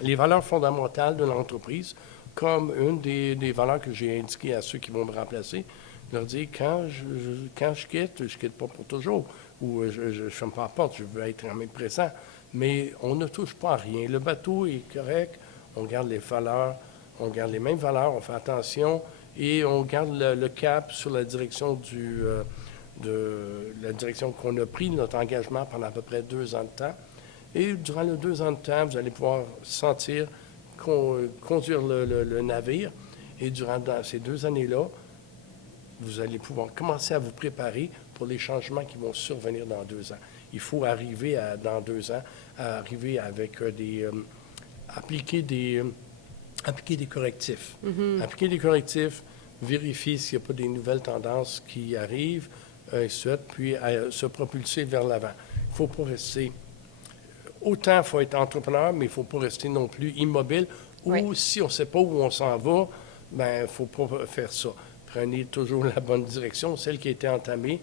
les valeurs fondamentales de l'entreprise, comme une des valeurs que j'ai indiquées à ceux qui vont me remplacer, leur dire quand je quitte pas pour toujours, ou je ne ferme pas la porte, je veux être quand même présent, mais on ne touche pas à rien. Le bateau est correct, on garde les valeurs, on garde les mêmes valeurs, on fait attention et on garde le cap sur la direction de la direction qu'on a pris, notre engagement pendant à peu près 2 ans de temps. Et durant les 2 ans de temps, vous allez pouvoir sentir conduire le navire. Et dans ces 2 années-là, vous allez pouvoir commencer à vous préparer pour les changements qui vont survenir dans 2 ans. Il faut arriver dans 2 ans, à arriver avec appliquer des correctifs. Appliquer des correctifs, vérifier s'il n'y a pas des nouvelles tendances qui arrivent, et ainsi de suite, puis se propulser vers l'avant. Il ne faut pas rester... Autant il faut être entrepreneur, mais il ne faut pas rester non plus immobile. Ou si on ne sait pas où on s'en va, bien, il ne faut pas faire ça. Prenez toujours la bonne direction. Celle qui a été entamée,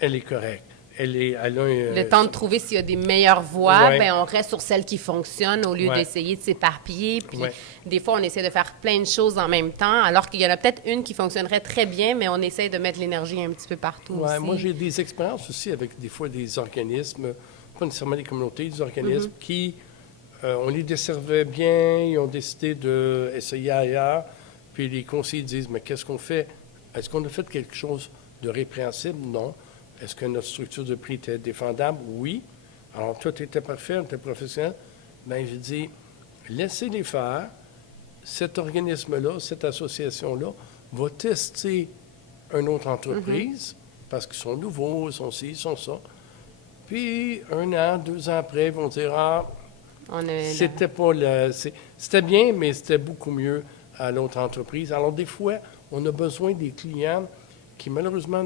elle est correcte. Elle a le temps de trouver s'il y a des meilleures voies, Ouais. ben on reste sur celle qui fonctionne au lieu Ouais. d'essayer de s'éparpiller. Puis Ouais. des fois, on essaie de faire plein de choses en même temps, alors qu'il y en a peut-être une qui fonctionnerait très bien, mais on essaie de mettre l'énergie un petit peu partout Ouais, aussi. moi, j'ai des expériences aussi avec des fois des organismes, pas nécessairement des communautés, des organismes qui, on les desservait bien, ils ont décidé d'essayer ailleurs, puis les conseillers disent, mais qu'est-ce qu'on fait? Est-ce qu'on a fait quelque chose de répréhensible? Non. Est-ce que notre structure de prix était défendable? Oui. Alors, tout était parfait, on était professionnel. Bien, je dis, laissez-les faire. Cet organisme-là, cette association-là, va tester une autre entreprise, parce qu'ils sont nouveaux, ils sont ci, ils sont ça. Puis, 1 an, 2 ans après, ils vont dire, ah, c'était pas c'était bien, mais c'était beaucoup mieux à l'autre entreprise. Alors, des fois, on a besoin des clients qui, malheureusement,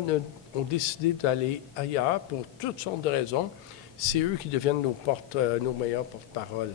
ont décidé d'aller ailleurs pour toutes sortes de raisons. C'est eux qui deviennent nos meilleurs porte-parole.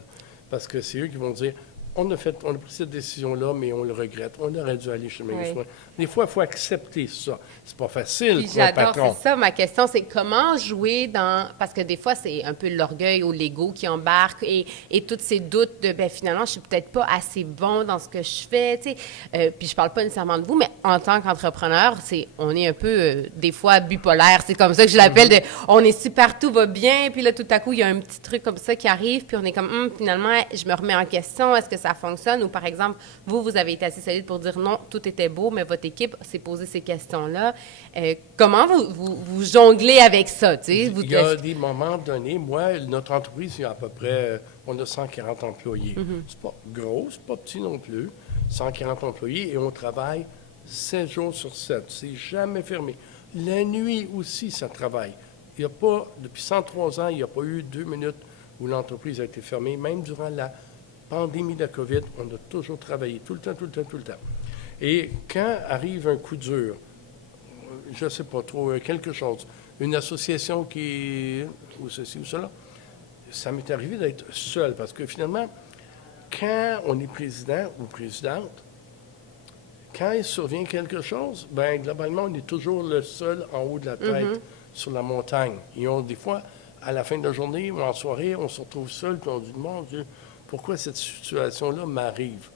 Parce que c'est eux qui vont dire, on a pris cette décision-là, mais on le regrette. On aurait dû aller chez le Magnus Soin. Des fois, il faut accepter ça. C'est pas facile Puis pour un j'adore, patron. c'est ça, ma question, c'est comment jouer dans... Parce que des fois, c'est un peu l'orgueil ou l'ego qui embarque et tous ces doutes de, ben finalement, je suis peut-être pas assez bon dans ce que je fais, tu sais. Puis je parle pas nécessairement de vous, mais en tant qu'entrepreneur, on est un peu, des fois, bipolaire. C'est comme ça que je l'appelle. On est super, tout va bien, puis là, tout à coup, il y a un petit truc comme ça qui arrive, puis on est comme, finalement, je me remets en question, est-ce que ça fonctionne? Ou par exemple, vous avez été assez solide pour dire non, tout était beau, mais votre équipe s'est posé ces questions-là. Comment vous jonglez avec ça, tu sais? Il y a des moments donnés, moi, notre entreprise, il y a à peu près, on a 140 employés. C'est pas gros, c'est pas petit non plus. 140 employés et on travaille 7 jours sur 7. C'est jamais fermé. La nuit aussi, ça travaille. Il y a pas, depuis 103 ans, il n'y a pas eu 2 minutes où l'entreprise a été fermée. Même durant la pandémie de la COVID, on a toujours travaillé, tout le temps, tout le temps, tout le temps. Et quand arrive un coup dur, je ne sais pas trop, quelque chose, une association ou ceci ou cela, ça m'est arrivé d'être seul parce que finalement, quand on est président ou présidente, quand il survient quelque chose, bien, globalement, on est toujours le seul en haut de la tête sur la montagne. Et des fois, à la fin de la journée ou en soirée, on se retrouve seul et on dit, mon Dieu, pourquoi cette situation-là m'arrive?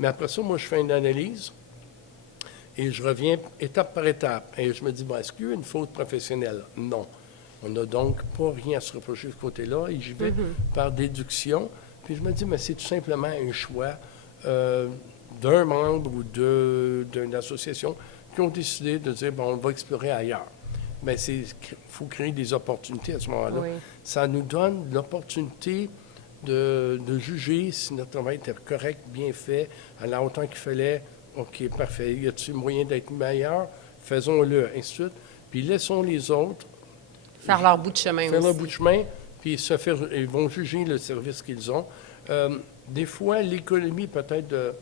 Mais après ça, moi, je fais une analyse et je reviens étape par étape. Et je me dis, est-ce qu'il y a une faute professionnelle? Non. On n'a donc pas rien à se reprocher de ce côté-là et j'y vais par déduction. Puis je me dis, mais c'est tout simplement un choix d'un membre ou d'une association qui ont décidé de dire, on va explorer ailleurs. Mais il faut créer des opportunités à ce moment-là. Oui. Ça nous donne l'opportunité de juger si notre travail était correct, bien fait, à la hauteur qu'il fallait. OK, parfait. Y a-t-il moyen d'être meilleur? Faisons-le, ainsi de suite. Puis laissons les autres faire leur bout de chemin faire aussi. leur bout de chemin, puis ils vont juger le service qu'ils ont. Des fois, l'économie peut-être de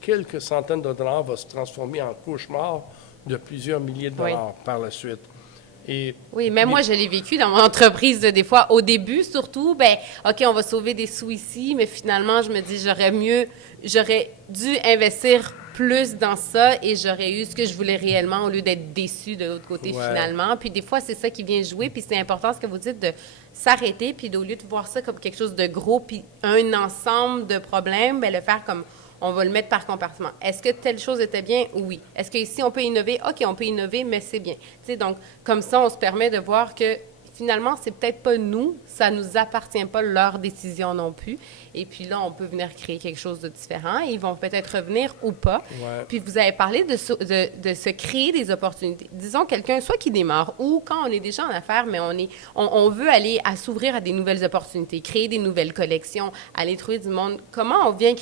quelques centaines de dollars va se transformer en cauchemar de plusieurs milliers de dollars par la suite. Oui, mais moi, je l'ai vécu dans mon entreprise, des fois, au début, surtout, OK, on va sauver des sous ici, mais finalement, je me dis, j'aurais dû investir plus dans ça et j'aurais eu ce que je voulais réellement au lieu d'être déçu de l'autre côté, finalement. Puis des fois, c'est ça qui vient jouer, puis c'est important, ce que vous dites, de s'arrêter, puis au lieu de voir ça comme quelque chose de gros, puis un ensemble de problèmes, le faire comme... On va le mettre par compartiment. Est-ce que telle chose était bien? Oui. Est-ce qu'ici, on peut innover? OK, on peut innover, mais c'est bien. Tu sais, donc, comme ça, on se permet de voir qu'il finalement, c'est peut-être pas nous, ça nous appartient pas leur décision non plus. Et puis là, on peut venir créer quelque chose de différent et ils vont peut-être revenir ou pas. Ouais. Puis vous avez parlé de se créer des opportunités. Disons quelqu'un, soit qui démarre ou quand on est déjà en affaires, mais on veut aller à s'ouvrir à des nouvelles opportunités, créer des nouvelles collections, aller trouver du monde. Comment on vient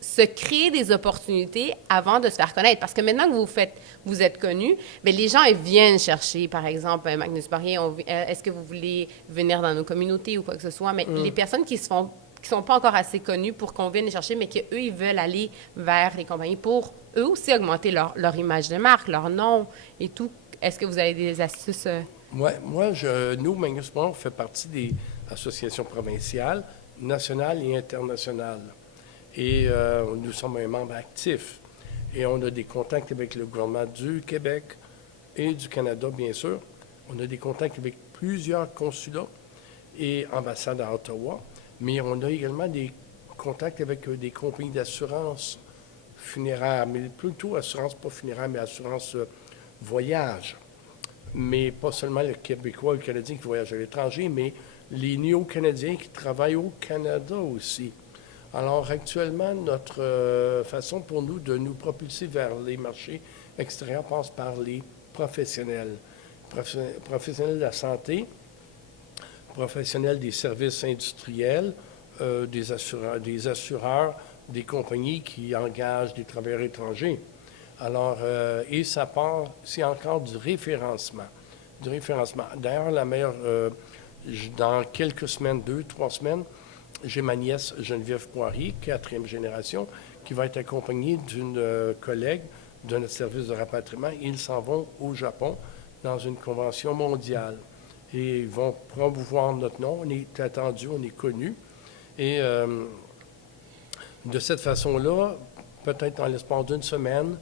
se créer des opportunités avant de se faire connaître? Parce que maintenant que vous êtes connu, bien, les gens ils viennent chercher, par exemple, Magnus Barrier, est-ce que vous voulez venir dans nos communautés ou quoi que ce soit? Mais les personnes qui sont pas encore assez connues pour qu'on vienne les chercher, mais qu'eux, ils veulent aller vers les compagnies pour eux aussi augmenter leur image de marque, leur nom et tout. Est-ce que vous avez des astuces? Ouais, nous, Magnus Barrier, on fait partie des associations provinciales, nationales et internationales. Et nous sommes un membre actif. Et on a des contacts avec le gouvernement du Québec et du Canada, bien sûr. On a des contacts avec plusieurs consulats et ambassades à Ottawa. Mais on a également des contacts avec des compagnies d'assurance funéraire, mais plutôt assurance, pas funéraire, mais assurance voyage. Mais pas seulement le Québécois ou le Canadien qui voyage à l'étranger, mais les néo-Canadiens qui travaillent au Canada aussi. Alors, actuellement, notre façon pour nous de nous propulser vers les marchés extérieurs passe par les professionnels. Professionnels de la santé, professionnels des services industriels, des assureurs, des compagnies qui engagent des travailleurs étrangers. Alors, et ça part, c'est encore du référencement. D'ailleurs, dans quelques semaines, 2-3 semaines, j'ai ma nièce Geneviève Poirier, 4e génération, qui va être accompagnée d'une collègue de notre service de rapatriement. Ils s'en vont au Japon dans une convention mondiale. Et ils vont promouvoir notre nom. On est attendu, on est connu. Et de cette façon-là, peut-être en l'espace d'une semaine,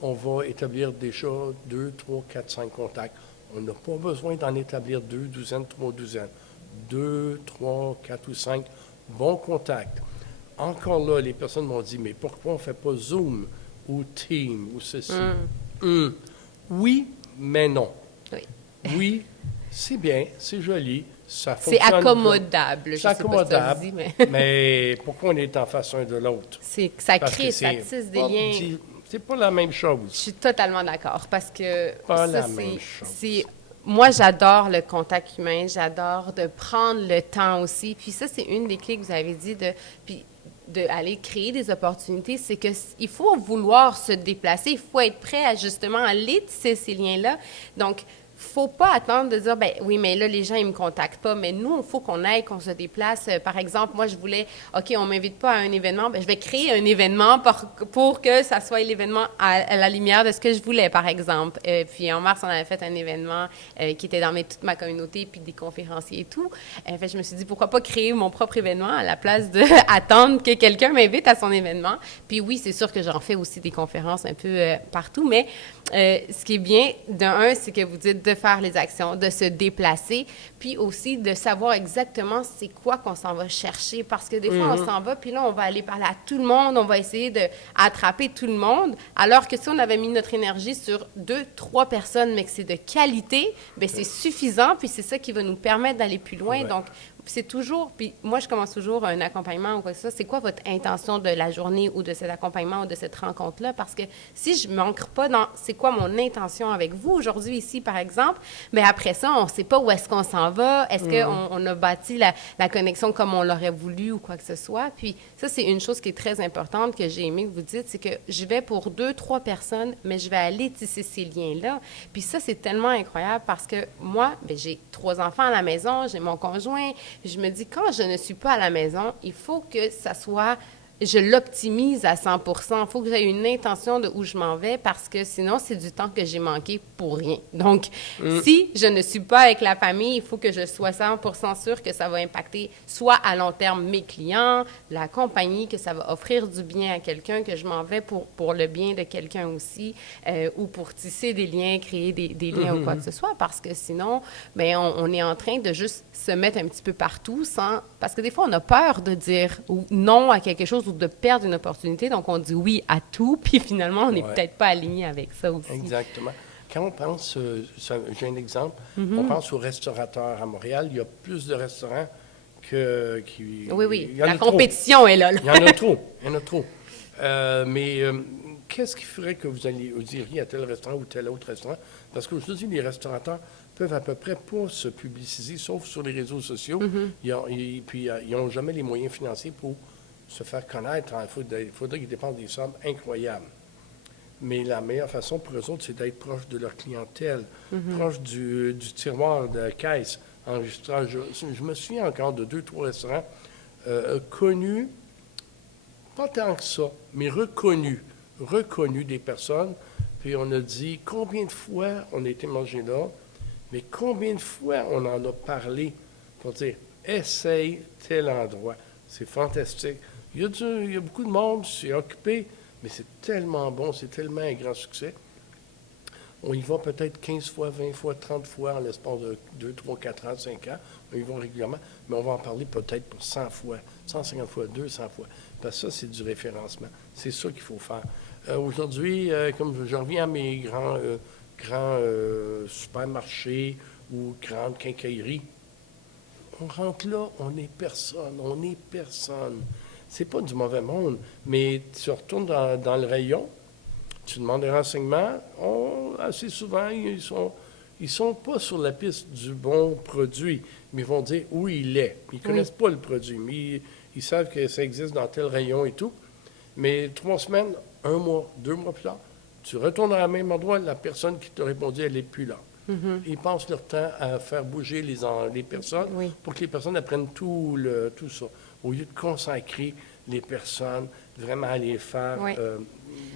on va établir déjà 2, 3, 4, 5 contacts. On n'a pas besoin d'en établir 2 douzaines, 3 douzaines. 2, 3, 4 ou 5 bons contacts. Encore là, les personnes m'ont dit, mais pourquoi on ne fait pas Zoom ou Team ou ceci? Oui, mais non. Oui, c'est bien, c'est joli, ça fonctionne. C'est accommodable, C'est accommodable, je sais pas si ça dit, mais pourquoi on est en face un de l'autre? Ça tisse des liens. C'est pas la même chose. Je suis totalement d'accord, parce que Pas la même chose. Moi, j'adore le contact humain, j'adore de prendre le temps aussi. Puis ça, c'est une des clés que vous avez dit d'aller créer des opportunités, c'est qu'il faut vouloir se déplacer, il faut être prêt à justement aller tisser ces liens-là. Donc, faut pas attendre de dire, ben oui, mais là, les gens, ils me contactent pas. Mais nous, il faut qu'on aille, qu'on se déplace. Par exemple, moi, je voulais, OK, on m'invite pas à un événement, ben je vais créer un événement pour que ça soit l'événement à la lumière de ce que je voulais, par exemple. Puis en mars, on avait fait un événement qui était dans toute ma communauté, puis des conférenciers et tout. Fait, je me suis dit, pourquoi pas créer mon propre événement à la place d'attendre que quelqu'un m'invite à son événement. Puis oui, c'est sûr que j'en fais aussi des conférences un peu partout, mais ce qui est bien, d'un, c'est que vous dites de faire les actions, de se déplacer, puis aussi de savoir exactement c'est quoi qu'on s'en va chercher. Parce que des fois, on s'en va, puis là, on va aller parler à tout le monde, on va essayer d'attraper tout le monde, alors que si on avait mis notre énergie sur 2, 3 personnes, mais que c'est de qualité, bien, c'est suffisant, puis c'est ça qui va nous permettre d'aller plus loin. Ouais. Donc, c'est toujours, puis moi, je commence toujours un accompagnement ou quoi que ce soit. C'est quoi votre intention de la journée ou de cet accompagnement ou de cette rencontre-là? Parce que si je ne manque pas dans c'est quoi mon intention avec vous aujourd'hui ici, par exemple, mais après ça, on ne sait pas où est-ce qu'on s'en va. Est-ce qu'on a bâti la connexion comme on l'aurait voulu ou quoi que ce soit? Puis ça, c'est une chose qui est très importante que j'ai aimé que vous dites, c'est que je vais pour 2, 3 personnes, mais je vais aller tisser ces liens-là. Puis ça, c'est tellement incroyable parce que moi, bien, j'ai 3 enfants à la maison, j'ai mon conjoint. Je me dis, quand je ne suis pas à la maison, il faut que ça soit, je l'optimise à 100 % Il faut que j'aie une intention de où je m'en vais parce que sinon, c'est du temps que j'ai manqué pour rien. Donc, si je ne suis pas avec la famille, il faut que je sois 100 % sûre que ça va impacter soit à long terme mes clients, la compagnie, que ça va offrir du bien à quelqu'un, que je m'en vais pour le bien de quelqu'un aussi, ou pour tisser des liens, créer des liens ou quoi que ce soit, parce que sinon, bien, on est en train de juste se mettre un petit peu partout parce que des fois, on a peur de dire non à quelque chose ou de perdre une opportunité, donc on dit oui à tout, puis finalement, on n'est peut-être pas aligné avec ça aussi. Exactement. Quand on pense, j'ai un exemple, on pense aux restaurateurs à Montréal, il y a plus de restaurants qui... Oui. il y en La a trop. compétition est là. Il y en a trop, il y en a trop. Mais qu'est-ce qui ferait que vous diriez à tel restaurant ou tel autre restaurant? Parce qu'aujourd'hui, les restaurateurs peuvent à peu près pas se publiciser, sauf sur les réseaux sociaux. Puis, ils n'ont jamais les moyens financiers pour se faire connaître. Il faudrait qu'ils dépensent des sommes incroyables. Mais la meilleure façon pour eux autres, c'est d'être proche de leur clientèle, proche du tiroir de caisse, enregistrage. Je me souviens encore de 2-3 restaurants connus, pas tant que ça, mais reconnus des personnes. Puis on a dit combien de fois on a été mangé là, mais combien de fois on en a parlé pour dire essaye tel endroit. C'est fantastique. Il y a beaucoup de monde, c'est occupé, mais c'est tellement bon, c'est tellement un grand succès. On y va peut-être 15 fois, 20 fois, 30 fois en l'espace de 2, 3, 4 ans, 5 ans. On y va régulièrement, mais on va en parler peut-être pour 100 fois, 150 fois, 200 fois. Parce que ça, c'est du référencement. C'est ça qu'il faut faire. Aujourd'hui, comme je reviens à mes grands supermarchés ou grandes quincailleries, on rentre là, on est personne. C'est pas du mauvais monde, mais tu retournes dans le rayon, tu demandes des renseignements, assez souvent, ils sont pas sur la piste du bon produit, mais ils vont dire où il est. Ils connaissent pas le produit, mais ils savent que ça existe dans tel rayon et tout. Mais 3 semaines, 1 mois, 2 mois plus tard, tu retournes à même endroit, la personne qui t'a répondu, elle n'est plus là. Ils passent leur temps à faire bouger les personnes pour que les personnes apprennent tout ça, au lieu de consacrer les personnes, vraiment à les faire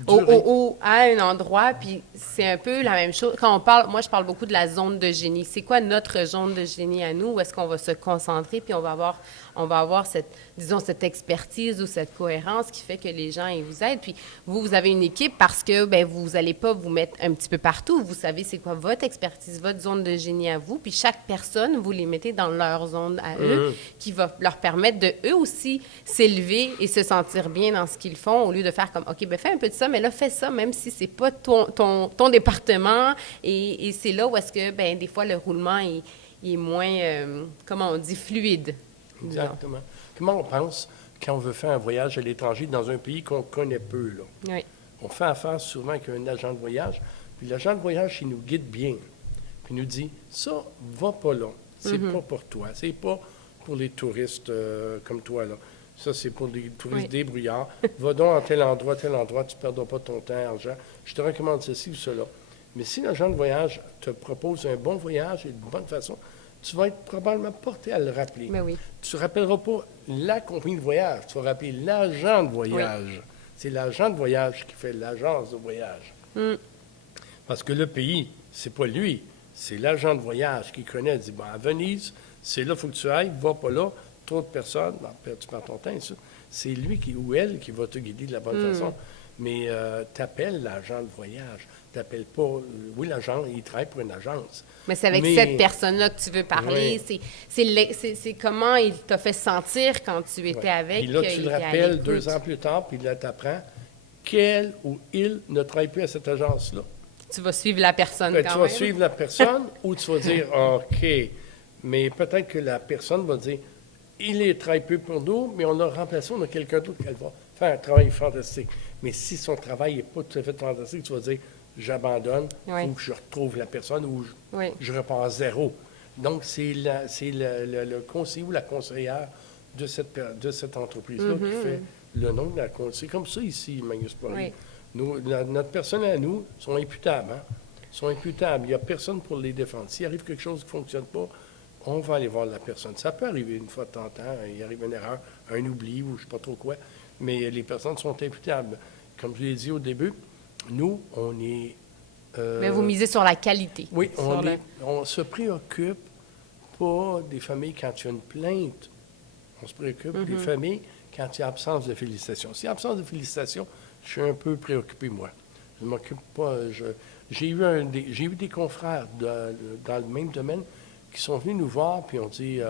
durer. À un endroit, puis c'est un peu la même chose. Quand on parle, moi, je parle beaucoup de la zone de génie. C'est quoi notre zone de génie à nous? Où est-ce qu'on va se concentrer, puis on va avoir cette expertise ou cette cohérence qui fait que les gens, ils vous aident. Puis vous avez une équipe parce que, vous n'allez pas vous mettre un petit peu partout. Vous savez c'est quoi votre expertise, votre zone de génie à vous. Puis chaque personne, vous les mettez dans leur zone à eux, qui va leur permettre de, eux aussi, s'élever et se sentir bien dans ce qu'ils font, au lieu de faire comme, OK, fais un peu de ça, mais là, fais ça, même si c'est pas ton département. Et c'est là où est-ce que, des fois, le roulement est moins, comment on dit, fluide. Exactement. Comment on pense quand on veut faire un voyage à l'étranger dans un pays qu'on connaît peu, là? Oui. On fait affaire souvent avec un agent de voyage, puis l'agent de voyage, il nous guide bien. Puis il nous dit, ça, va pas là. C'est pas pour toi. C'est pas pour les touristes comme toi, là. Ça, c'est pour les touristes débrouillards. Va donc à tel endroit, tu ne perdras pas ton temps, argent. Je te recommande ceci ou cela. Mais si l'agent de voyage te propose un bon voyage et de bonne façon, tu vas être probablement porté à le rappeler. Mais oui. Tu ne rappelleras pas la compagnie de voyage, tu vas rappeler l'agent de voyage. Oui. C'est l'agent de voyage qui fait l'agence de voyage. Parce que le pays, c'est pas lui, c'est l'agent de voyage qui connaît. Il dit, à Venise, c'est là, il faut que tu ailles, va pas là, trop de personnes, tu perds ton temps, ça. C'est lui ou elle qui va te guider de la bonne façon. Mais t'appelles l'agent de voyage. T'appelles pas... oui, l'agent, il travaille pour une agence. Mais c'est avec cette personne-là que tu veux parler. C'est comment il t'a fait sentir quand tu étais avec. Puis là, tu le rappelles 2 ans plus tard, puis là, tu apprends qu'elle ou il ne travaille plus à cette agence-là. Tu vas suivre la personne quand même. Tu vas suivre la personne ou tu vas dire, OK, mais peut-être que la personne va dire, il travaille peu pour nous, mais on a remplacé, on a quelqu'un d'autre qui va faire un travail fantastique. Mais si son travail n'est pas tout à fait fantastique, tu vas dire, j'abandonne, ou que je retrouve la personne, ou je repars à zéro. Donc, c'est le conseiller ou la conseillère de cette entreprise-là qui fait le nom de la conseillère. C'est comme ça ici, Magnus Poirier. Notre personne à nous sont imputables. Sont imputables. Il n'y a personne pour les défendre. S'il arrive quelque chose qui ne fonctionne pas, on va aller voir la personne. Ça peut arriver une fois de temps en temps. Il arrive une erreur, un oubli ou je ne sais pas trop quoi. Mais les personnes sont imputables. Comme je l'ai dit au début, nous, on est... mais vous misez sur la qualité. Oui, on se préoccupe pas des familles quand il y a une plainte. On se préoccupe des familles quand il y a absence de félicitations. S'il y a absence de félicitations, je suis un peu préoccupé, moi. Je ne m'occupe pas. J'ai eu des confrères dans le même domaine qui sont venus nous voir puis ont dit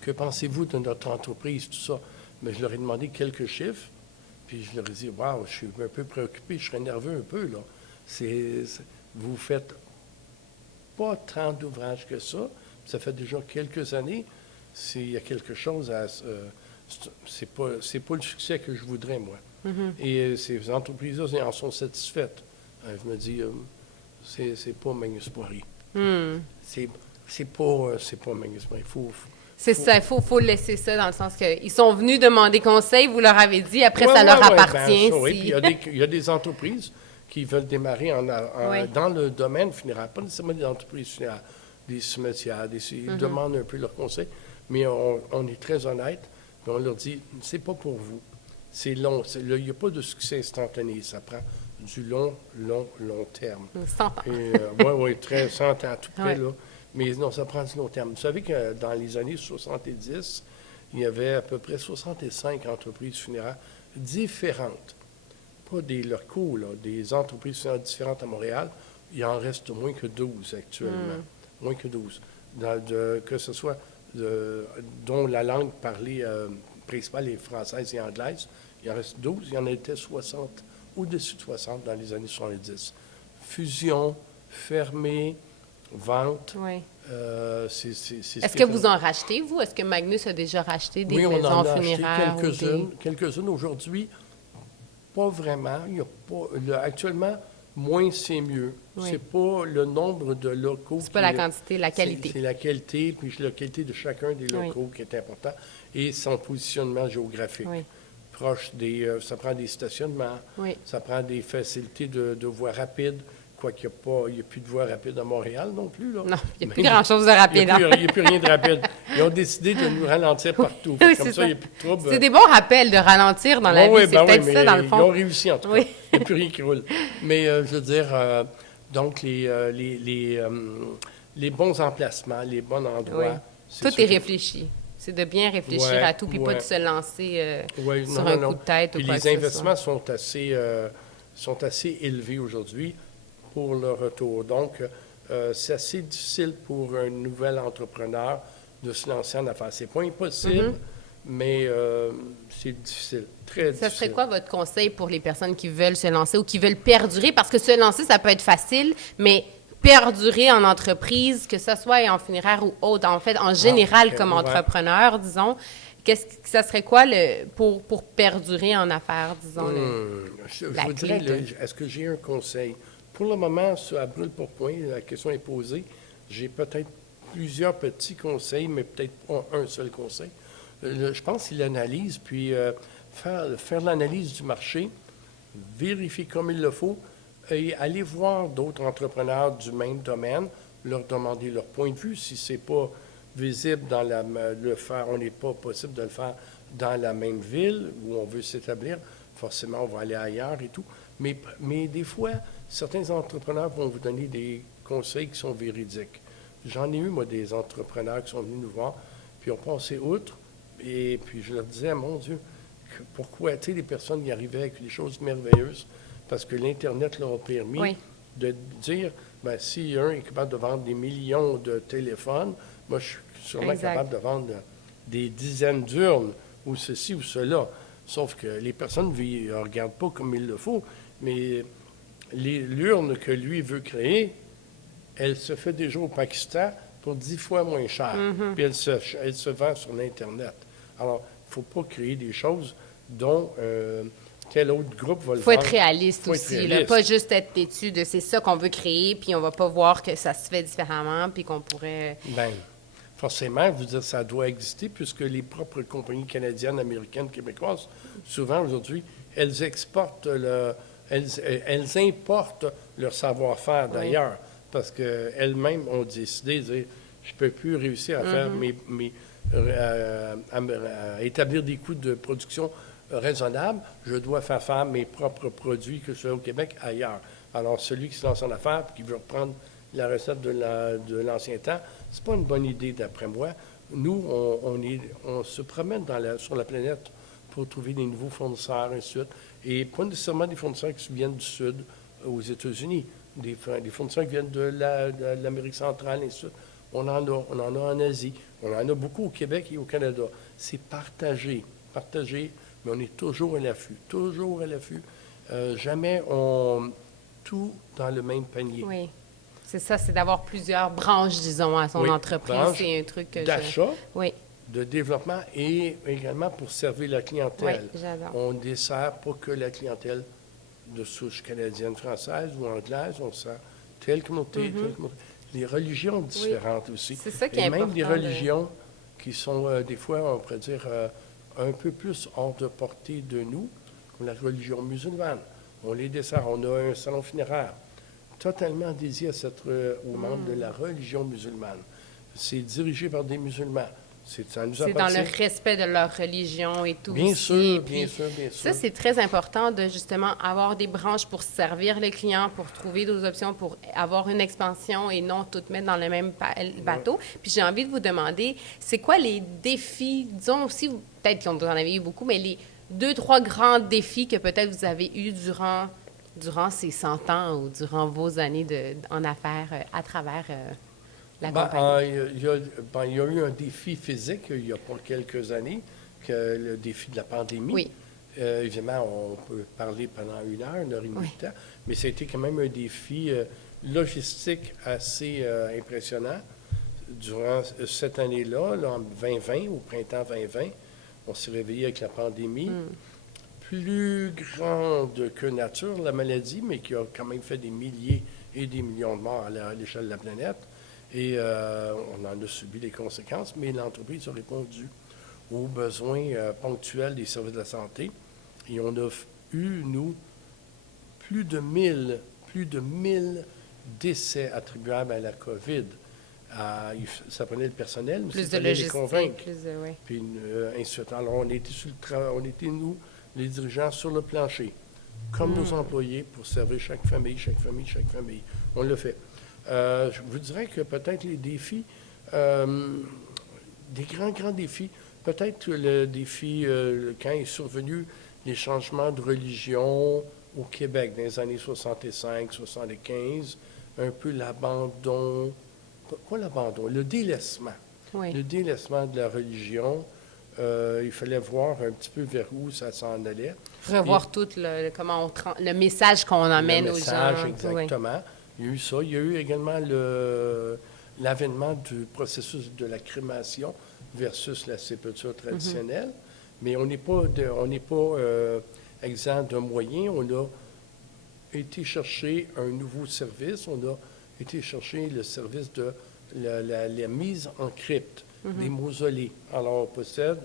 que pensez-vous de notre entreprise, tout ça. Mais je leur ai demandé quelques chiffres, puis je leur ai dit, wow, je suis un peu préoccupé, je serais nerveux un peu, là. Vous faites pas tant d'ouvrages que ça. Ça fait déjà quelques années. Il y a quelque chose à... c'est pas le succès que je voudrais, moi. Et ces entreprises-là en sont satisfaites. Je me dis, c'est pas Magnus Poirier. C'est pas Magnus Poirier. C'est ça, il faut laisser ça dans le sens qu'ils sont venus demander conseil, vous leur avez dit, après ça leur appartient. Oui, puis il y a des entreprises qui veulent démarrer dans le domaine funéraire, pas nécessairement des entreprises funéraires, des cimetières, ils demandent un peu leur conseil, mais on est très honnête, puis on leur dit, c'est pas pour vous. C'est long. Il n'y a pas de succès instantané. Ça prend du long terme. 100 ans. Oui, 100 ans, à tout près, là. Mais non, ça prend du long terme. Vous savez que dans les années 70, il y avait à peu près 65 entreprises funéraires différentes. Pas des locaux, là, des entreprises funéraires différentes à Montréal. Il en reste moins que 12 actuellement. Moins que 12. Que ce soit dont la langue parlée principale est française et anglaise. Il en reste 12. Il y en était 60, au-dessus de 60 dans les années 70. Fusion, fermée, vente. Oui. Est-ce que vous en rachetez, vous? Est-ce que Magnus a déjà racheté des maisons funéraires? Oui, on en a acheté quelques-unes. Aujourd'hui, pas vraiment. Il y a pas, actuellement, moins c'est mieux. Oui. C'est pas le nombre de locaux. C'est pas la quantité, la qualité. C'est la qualité, puis la qualité de chacun des locaux qui est important. Et son positionnement géographique. Oui. Proche ça prend des stationnements, ça prend des facilités de voies rapides. Quoiqu'il n'y a plus de voies rapides à Montréal non plus. Là. Non, il n'y a plus grand-chose de rapide. Il n'y a plus rien de rapide. Ils ont décidé de nous ralentir partout. Oui, comme ça, il n'y a plus de trouble. C'est des bons rappels de ralentir dans la vie. C'est peut-être ça, dans le fond. Ils ont réussi, en tout cas. Il n'y a plus rien qui roule. Mais je veux dire, donc, les bons emplacements, les bons endroits. Tout est réfléchi. C'est de bien réfléchir à tout, puis pas de se lancer sur un coup de tête ou quoi que ce soit. Les investissements sont assez élevés aujourd'hui pour le retour. Donc, c'est assez difficile pour un nouvel entrepreneur de se lancer en affaires. C'est pas impossible, mais c'est difficile, très difficile. Ça serait quoi votre conseil pour les personnes qui veulent se lancer ou qui veulent perdurer? Parce que se lancer, ça peut être facile, mais perdurer en entreprise, que ce soit en funéraire ou autre, en fait, en général, comme entrepreneur, disons, ça serait quoi pour perdurer en affaires, disons? Je vous dirais, est-ce que j'ai un conseil? Pour le moment, à brûle pour point, la question est posée. J'ai peut-être plusieurs petits conseils, mais peut-être pas un seul conseil. Je pense qu'il analyse, puis faire l'analyse du marché, vérifier comme il le faut, et aller voir d'autres entrepreneurs du même domaine, leur demander leur point de vue. Si ce n'est pas visible on n'est pas possible de le faire dans la même ville où on veut s'établir, forcément, on va aller ailleurs et tout. Mais des fois, certains entrepreneurs vont vous donner des conseils qui sont véridiques. J'en ai eu, moi, des entrepreneurs qui sont venus nous voir, puis ont passé outre, et puis je leur disais, mon Dieu, pourquoi, tu sais, les personnes y arrivaient avec des choses merveilleuses, parce que l'Internet leur a permis de dire, bien, si un est capable de vendre des millions de téléphones, moi, je suis sûrement capable de vendre des dizaines d'urnes, ou ceci ou cela. Sauf que les personnes ne regardent pas comme il le faut, mais l'urne que lui veut créer, elle se fait déjà au Pakistan pour 10 fois moins cher. Puis elle se vend sur l'Internet. Alors, il ne faut pas créer des choses dont quel autre groupe va le faut vendre. Être réaliste aussi, là, pas juste être têtu de c'est ça qu'on veut créer, puis on ne va pas voir que ça se fait différemment, puis qu'on pourrait... Bien, forcément, je veux dire, ça doit exister, puisque les propres compagnies canadiennes, américaines, québécoises, souvent aujourd'hui, elles exportent elles importent leur savoir-faire d'ailleurs, parce qu'elles-mêmes ont décidé de dire, je ne peux plus réussir à faire à établir des coûts de production raisonnables, je dois faire mes propres produits, que ce soit au Québec, ailleurs. Alors, celui qui se lance en affaires et qui veut reprendre la recette de l'ancien temps, c'est pas une bonne idée, d'après moi. Nous, on se promène sur la planète pour trouver des nouveaux fournisseurs, et ainsi de suite. Et pas nécessairement des fournisseurs qui viennent du Sud, aux États-Unis, des fournisseurs qui viennent de l'Amérique centrale, et ainsi de suite. On en a en Asie, on en a beaucoup au Québec et au Canada. C'est partagé, mais on est toujours à l'affût, toujours à l'affût. Jamais on tout dans le même panier. Oui. C'est ça, c'est d'avoir plusieurs branches, disons, à son Oui, entreprise. branches C'est un truc que d'achat, Oui, de développement et également pour servir la clientèle. oui, j'adore. On ne dessert pas que la clientèle de souche canadienne, française ou anglaise, on sert telle communauté, telle communauté. Les religions différentes aussi. C'est ça qui et est même des important de- religions qui sont des fois, on pourrait dire, un peu plus hors de portée de nous, comme la religion musulmane. On les dessert. On a un salon funéraire totalement dédié aux membres de la religion musulmane. C'est dirigé par des musulmans. Ça nous C'est dans appartient. le respect de leur religion et tout. Bien aussi. sûr, Puis bien sûr, bien sûr. Ça, c'est très important de justement avoir des branches pour servir le client, pour trouver d'autres options, pour avoir une expansion et non tout mettre dans le même bateau. Puis j'ai envie de vous demander, c'est quoi les défis, disons aussi, peut-être que vous en avez eu beaucoup, mais les 2-3 grands défis que peut-être vous avez eus durant ces 100 ans ou durant vos années en affaires à travers la compagnie? Il y a eu un défi physique il y a pas quelques années, que le défi de la pandémie. Oui. Évidemment, on peut parler pendant 1 heure et demie de temps, mais c'était quand même un défi logistique assez impressionnant. Durant cette année-là, là, en 2020, au printemps 2020, on s'est réveillé avec la pandémie. Plus grande que nature, la maladie, mais qui a quand même fait des milliers et des millions de morts à l'échelle de la planète. Et on en a subi les conséquences, mais l'entreprise a répondu aux besoins ponctuels des services de la santé. Et on a eu, nous, plus de 1000 décès attribuables à la COVID. Ça prenait le personnel, mais Plus de fallait les logistique, convaincre. plus de... Oui. Puis ainsi de suite. Alors, on était, nous, les dirigeants sur le plancher, comme nos employés, pour servir chaque famille. On le fait. Je vous dirais que peut-être les défis, des grands défis, peut-être le défi, quand est survenu les changements de religion au Québec dans les années 65, 75, un peu l'abandon, pas l'abandon, le délaissement. Oui. Le délaissement de la religion. Il fallait voir un petit peu vers où ça s'en allait. Revoir tout le message qu'on amène Le aux message, gens. exactement. Il y a eu ça. Il y a eu également l'avènement du processus de la crémation versus la sépulture traditionnelle. Mais on n'est pas, exempt d'un moyen. On a été chercher un nouveau service. On a été chercher le service de la mise en crypte, des mausolées. Alors, on possède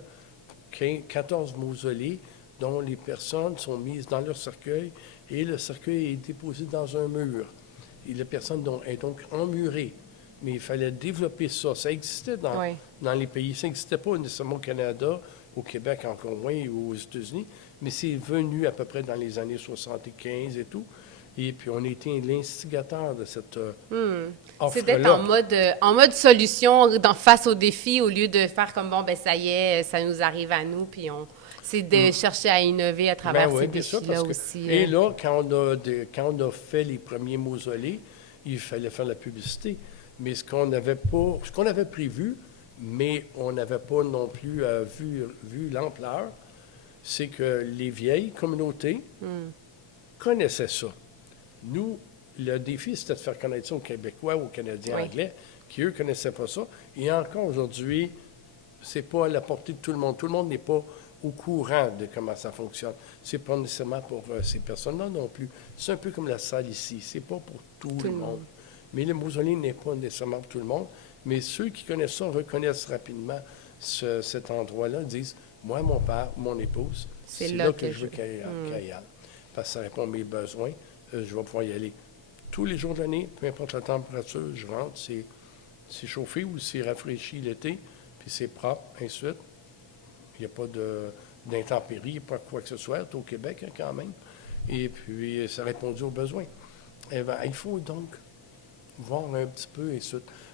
14 mausolées dont les personnes sont mises dans leur cercueil et le cercueil est déposé dans un mur. Et la personne est donc emmurée. Mais il fallait développer ça. Ça existait dans les pays. Ça n'existait pas nécessairement au Canada, au Québec encore moins, ou aux États-Unis, mais c'est venu à peu près dans les années 75 et tout. Et puis, on a été l'instigateur de cette offre-là. C'est d'être en mode solution face aux défis au lieu de faire comme, bon, ben ça y est, ça nous arrive à nous, puis c'est de chercher à innover à travers ces défis-là aussi. Et là, quand on a fait les premiers mausolées, il fallait faire la publicité. Mais ce qu'on avait prévu, mais on n'avait pas non plus vu l'ampleur, c'est que les vieilles communautés connaissaient ça. Nous, le défi, c'était de faire connaître ça aux Québécois, aux Canadiens anglais, qui, eux, ne connaissaient pas ça. Et encore aujourd'hui, c'est pas à la portée de tout le monde. Tout le monde n'est pas au courant de comment ça fonctionne. C'est pas nécessairement pour ces personnes-là non plus. C'est un peu comme la salle ici. C'est pas pour tout le monde. Mais le mausolée n'est pas nécessairement pour tout le monde. Mais ceux qui connaissent ça reconnaissent rapidement cet endroit-là, disent, moi, mon père, mon épouse, c'est là que je veux qu'elle aille. Parce que ça répond à mes besoins. Je vais pouvoir y aller tous les jours de l'année, peu importe la température, je rentre, c'est chauffé ou c'est rafraîchi l'été, puis c'est propre, ainsi de suite. Il n'y a pas d'intempéries, il n'y a pas quoi que ce soit, au Québec quand même. Et puis, ça répondit aux besoins. Eh bien, il faut donc voir un petit peu, et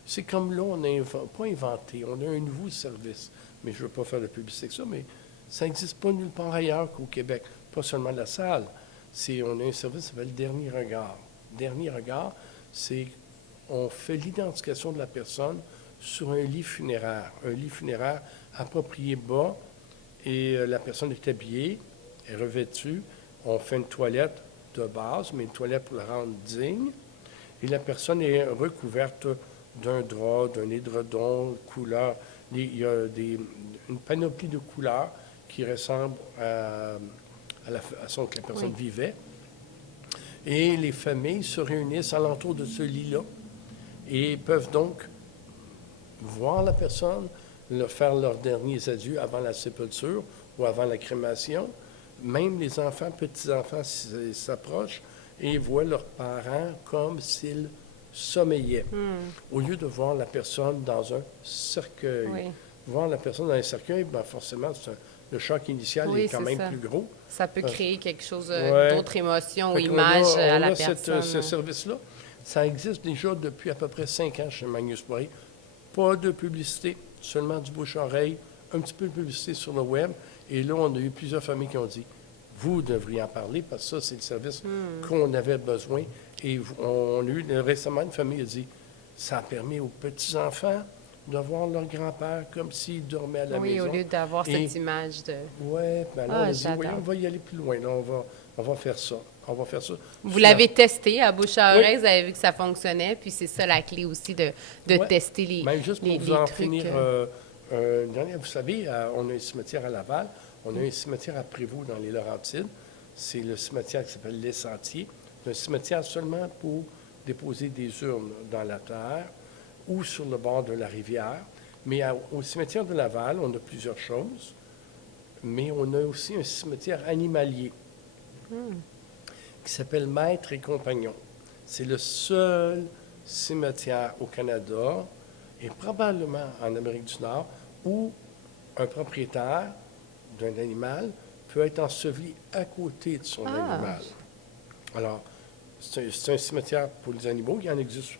c'est comme là, on n'a pas inventé, on a un nouveau service. Mais je ne veux pas faire de publicité avec ça, mais ça n'existe pas nulle part ailleurs qu'au Québec. Pas seulement la salle. On a un service qui s'appelle Dernier Regard. Dernier Regard, c'est on fait l'identification de la personne sur un lit funéraire. Un lit funéraire approprié bas, et la personne est habillée, est revêtue. On fait une toilette de base, mais une toilette pour la rendre digne. Et la personne est recouverte d'un drap, d'un édredon, couleur. Il y a une panoplie de couleurs qui ressemble à la façon que la personne vivait. Et les familles se réunissent alentour de ce lit-là et peuvent donc voir la personne, faire leurs derniers adieux avant la sépulture ou avant la crémation. Même les enfants, petits-enfants s'approchent et voient leurs parents comme s'ils sommeillaient. Au lieu de voir la personne dans un cercueil. Oui. Voir la personne dans un cercueil, ben forcément, le choc initial est quand même plus gros. Ça peut créer quelque chose Ouais. d'autres émotions ou Fait qu'on images à la on a personne. ce service-là. Ça existe déjà depuis à peu près 5 ans chez Magnus Poirier. Pas de publicité, seulement du bouche-oreille, un petit peu de publicité sur le web. Et là, on a eu plusieurs familles qui ont dit, vous devriez en parler parce que ça, c'est le service qu'on avait besoin. Et on a eu récemment une famille qui a dit, ça a permis aux petits-enfants de voir leur grand-père comme s'il dormait à la maison. Oui, au lieu d'avoir cette image de... Oui, bien là, on a dit, oui, on va y aller plus loin. Là, on va faire ça. On va faire ça. Vous l'avez testé à bouche à oreille, vous avez vu que ça fonctionnait, puis c'est ça la clé aussi de tester les Même juste pour les vous en trucs, finir, vous savez, on a un cimetière à Laval, on a un cimetière à Prévost dans les Laurentides. C'est le cimetière qui s'appelle Les Sentiers. C'est un cimetière seulement pour déposer des urnes dans la terre ou sur le bord de la rivière. Mais au cimetière de Laval, on a plusieurs choses, mais on a aussi un cimetière animalier qui s'appelle Maître et Compagnon. C'est le seul cimetière au Canada et probablement en Amérique du Nord où un propriétaire d'un animal peut être enseveli à côté de son animal. Alors, c'est un cimetière pour les animaux. Il y en existe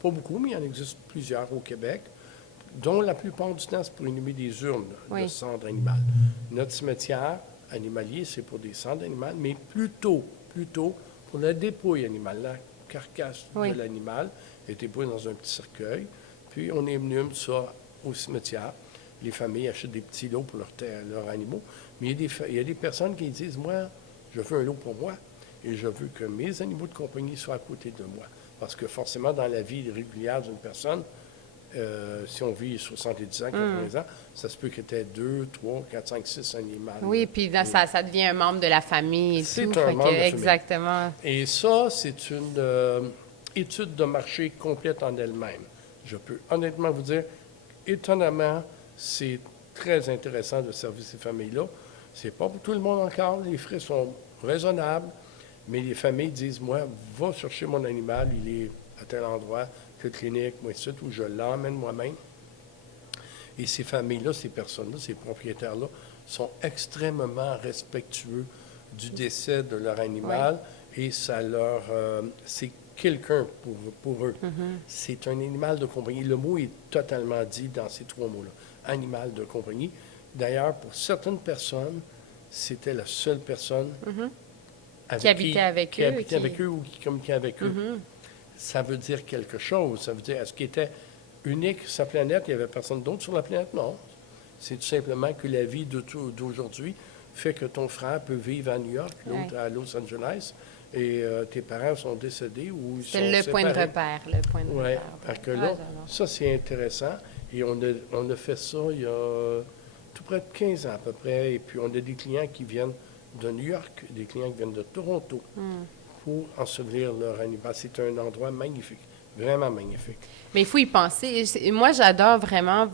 pas beaucoup, mais il y en existe plusieurs au Québec, dont la plupart du temps, c'est pour inhumer des urnes de sang d'animal. Notre cimetière animalier, c'est pour des cendres d'animal, mais plutôt pour la dépouille animale. La carcasse de l'animal est dépouillée dans un petit cercueil, puis on inhume ça au cimetière. Les familles achètent des petits lots pour leurs animaux, mais il y a des personnes qui disent, moi, je veux un lot pour moi, et je veux que mes animaux de compagnie soient à côté de moi. Parce que forcément, dans la vie régulière d'une personne, si on vit 70 ans, 80 ans, ça se peut qu'il y ait 2, 3, 4, 5, 6 animaux. Oui, puis là, ça devient un membre de la famille et tout. C'est un membre de la famille. Exactement. Et ça, c'est une étude de marché complète en elle-même. Je peux honnêtement vous dire, étonnamment, c'est très intéressant de servir ces familles-là. C'est pas pour tout le monde encore. Les frais sont raisonnables, mais les familles disent, moi, va chercher mon animal, il est à tel endroit, telle clinique, moi, etc., où je l'emmène moi-même. Et ces familles-là, ces personnes-là, ces propriétaires-là, sont extrêmement respectueux du décès de leur animal et ça leur... c'est quelqu'un pour eux. C'est un animal de compagnie. Le mot est totalement dit dans ces 3 mots-là. Animal de compagnie. D'ailleurs, pour certaines personnes, c'était la seule personne qui habitait avec eux ou qui communiquait avec eux. Ça veut dire quelque chose. Ça veut dire, est-ce qu'il était unique sur sa planète, il n'y avait personne d'autre sur la planète? Non. C'est tout simplement que la vie d'aujourd'hui fait que ton frère peut vivre à New York, l'autre à Los Angeles, et tes parents sont décédés ou ils sont séparés. C'est le point de repère. Oui, parce que là, ça c'est intéressant. Et on a fait ça il y a tout près de 15 ans à peu près. Et puis on a des clients qui viennent de New York, des clients qui viennent de Toronto pour ensevelir leur animal. C'est un endroit magnifique, vraiment magnifique. Mais il faut y penser. Moi, j'adore vraiment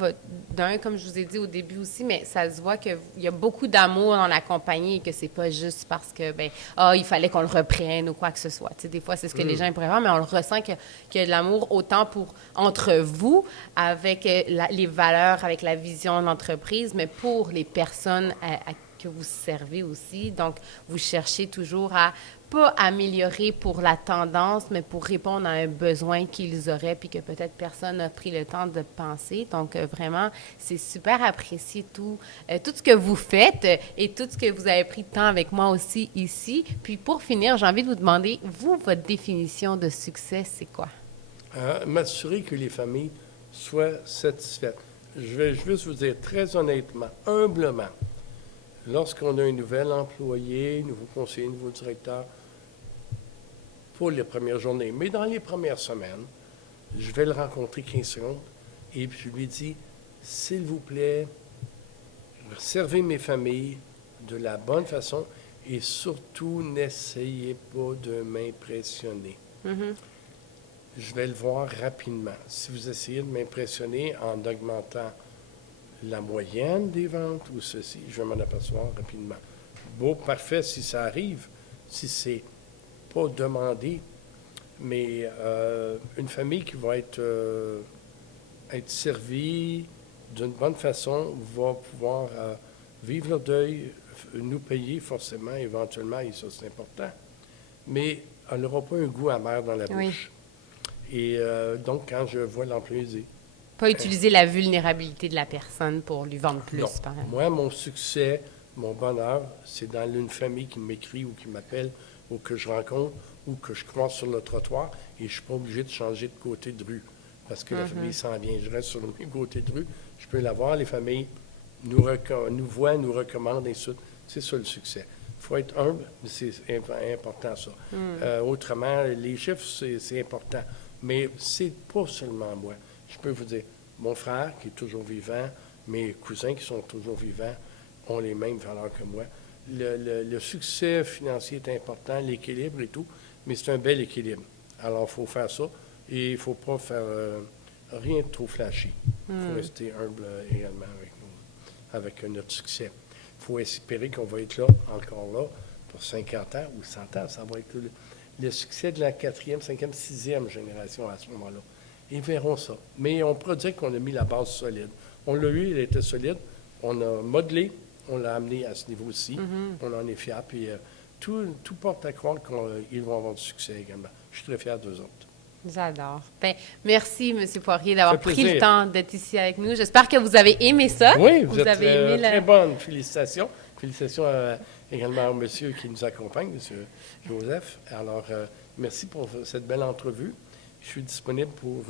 comme je vous ai dit au début aussi, mais ça se voit qu'il y a beaucoup d'amour dans la compagnie et que c'est pas juste parce que, il fallait qu'on le reprenne ou quoi que ce soit. Tu sais, des fois, c'est ce que les gens pourraient voir, mais on le ressent qu'il y a de l'amour autant entre vous, avec les valeurs, avec la vision de l'entreprise, mais pour les personnes que vous servez aussi. Donc, vous cherchez toujours à pas améliorer pour la tendance, mais pour répondre à un besoin qu'ils auraient puis que peut-être personne n'a pris le temps de penser. Donc, vraiment, c'est super apprécié tout ce que vous faites et tout ce que vous avez pris de temps avec moi aussi ici. Puis, pour finir, j'ai envie de vous demander, vous, votre définition de succès, c'est quoi? M'assurer que les familles soient satisfaites. Je vais juste vous dire très honnêtement, humblement, lorsqu'on a un nouvel employé, nouveau conseiller, nouveau directeur, pas les premières journées, mais dans les premières semaines, je vais le rencontrer 15 secondes et puis je lui dis, s'il vous plaît, servez mes familles de la bonne façon et surtout, n'essayez pas de m'impressionner. Je vais le voir rapidement. Si vous essayez de m'impressionner en augmentant la moyenne des ventes ou ceci, je vais m'en apercevoir rapidement. Beau, parfait si ça arrive, si c'est pas demandé, mais une famille qui va être servie d'une bonne façon va pouvoir vivre le deuil, nous payer forcément, éventuellement, et ça c'est important, mais elle n'aura pas un goût amer dans la bouche. Et donc, quand je vois l'employé dire... Pas utiliser la vulnérabilité de la personne pour lui vendre plus, non. par exemple. Moi, mon succès, mon bonheur, c'est dans une famille qui m'écrit ou qui m'appelle ou que je rencontre ou que je croise sur le trottoir et je ne suis pas obligé de changer de côté de rue parce que la famille s'en vient. Je reste sur le même côté de rue. Je peux la voir, les familles nous voient, nous recommandent, et ça. C'est ça le succès. Il faut être humble, mais c'est important ça. Autrement, les chiffres, c'est important. Mais c'est pas seulement moi. Je peux vous dire, mon frère qui est toujours vivant, mes cousins qui sont toujours vivants ont les mêmes valeurs que moi. Le succès financier est important, l'équilibre et tout, mais c'est un bel équilibre. Alors, il faut faire ça et il ne faut pas faire rien de trop flashy. Il faut rester humble également avec notre succès. Il faut espérer qu'on va être là, encore là, pour 50 ans ou 100 ans. Ça va être le succès de la 4e, 5e, 6e génération à ce moment-là. Ils verront ça. Mais on pourrait dire qu'on a mis la base solide. On l'a eu, elle était solide. On a modelé, on l'a amené à ce niveau-ci. On en est fiers. Puis tout porte à croire qu'ils vont avoir du succès également. Je suis très fier d'eux autres. J'adore. Ben, merci, M. Poirier, d'avoir Ça fait pris le plaisir. temps d'être ici avec nous. J'espère que vous avez aimé ça. Oui, vous êtes avez aimé très bonne. Félicitations. Félicitations également au monsieur qui nous accompagne, M. Joseph. Alors, merci pour cette belle entrevue. Je suis disponible pour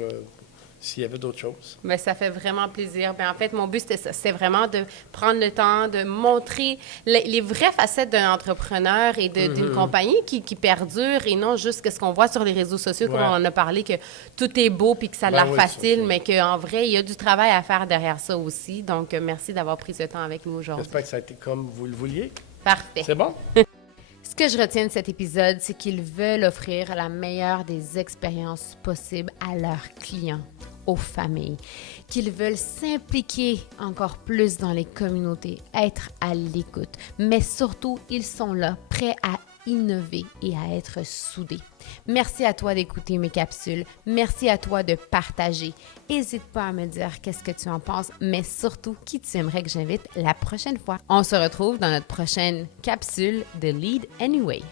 s'il y avait d'autres choses. Bien, ça fait vraiment plaisir. Bien, en fait, mon but, c'était ça. C'est vraiment de prendre le temps de montrer les vraies facettes d'un entrepreneur et d'une compagnie qui perdure et non juste ce qu'on voit sur les réseaux sociaux, comme on en a parlé, que tout est beau puis que ça a l'air facile, mais qu'en vrai, il y a du travail à faire derrière ça aussi. Donc, merci d'avoir pris ce temps avec nous aujourd'hui. J'espère que ça a été comme vous le vouliez. Parfait. C'est bon? Ce que je retiens de cet épisode, c'est qu'ils veulent offrir la meilleure des expériences possibles à leurs clients, aux familles, qu'ils veulent s'impliquer encore plus dans les communautés, être à l'écoute, mais surtout, ils sont là, prêts à innover et à être soudés. Merci à toi d'écouter mes capsules. Merci à toi de partager. N'hésite pas à me dire qu'est-ce que tu en penses, mais surtout qui tu aimerais que j'invite la prochaine fois. On se retrouve dans notre prochaine capsule de Lead Anyway.